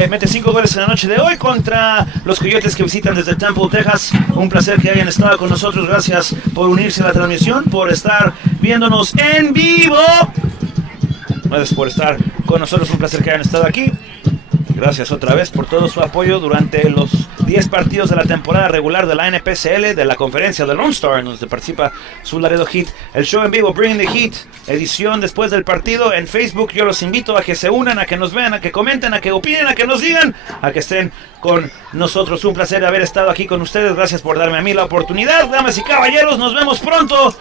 mete 5 goles en la noche de hoy contra los Coyotes que visitan desde Temple, Texas. Un placer que hayan estado con nosotros. Gracias por unirse a la transmisión, por estar viéndonos en vivo. Gracias por estar con nosotros. Un placer que hayan estado aquí. Gracias otra vez por todo su apoyo durante los 10 partidos de la temporada regular de la NPCL, de la conferencia de Lone Star, en donde participa su Laredo Heat. El show en vivo, Bring the Heat, edición después del partido en Facebook. Yo los invito a que se unan, a que nos vean, a que comenten, a que opinen, a que nos digan, a que estén con nosotros. Un placer haber estado aquí con ustedes. Gracias por darme a mí la oportunidad. Damas y caballeros, nos vemos pronto.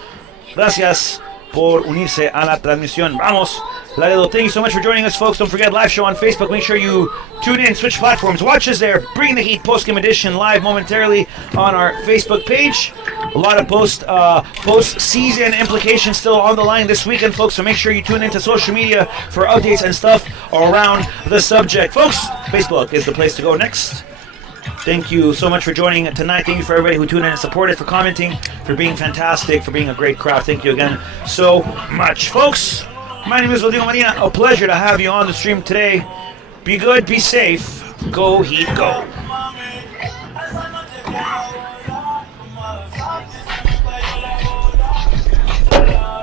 Gracias por unirse a la transmisión. Vamos, Laredo. Thank you so much for joining us, folks. Don't forget, live show on Facebook. Make sure you tune in, switch platforms. Watch us there. Bring the Heat post-game edition live momentarily on our Facebook page. A lot of post-season implications still on the line this weekend, folks. So make sure you tune into social media for updates and stuff around the subject. Folks, Facebook is the place to go next. Thank you so much for joining tonight. Thank you for everybody who tuned in and supported, for commenting, for being fantastic, for being a great crowd. Thank you again so much. Folks, my name is Rodrigo Marina. A pleasure to have you on the stream today. Be good, be safe. Go Heat, go.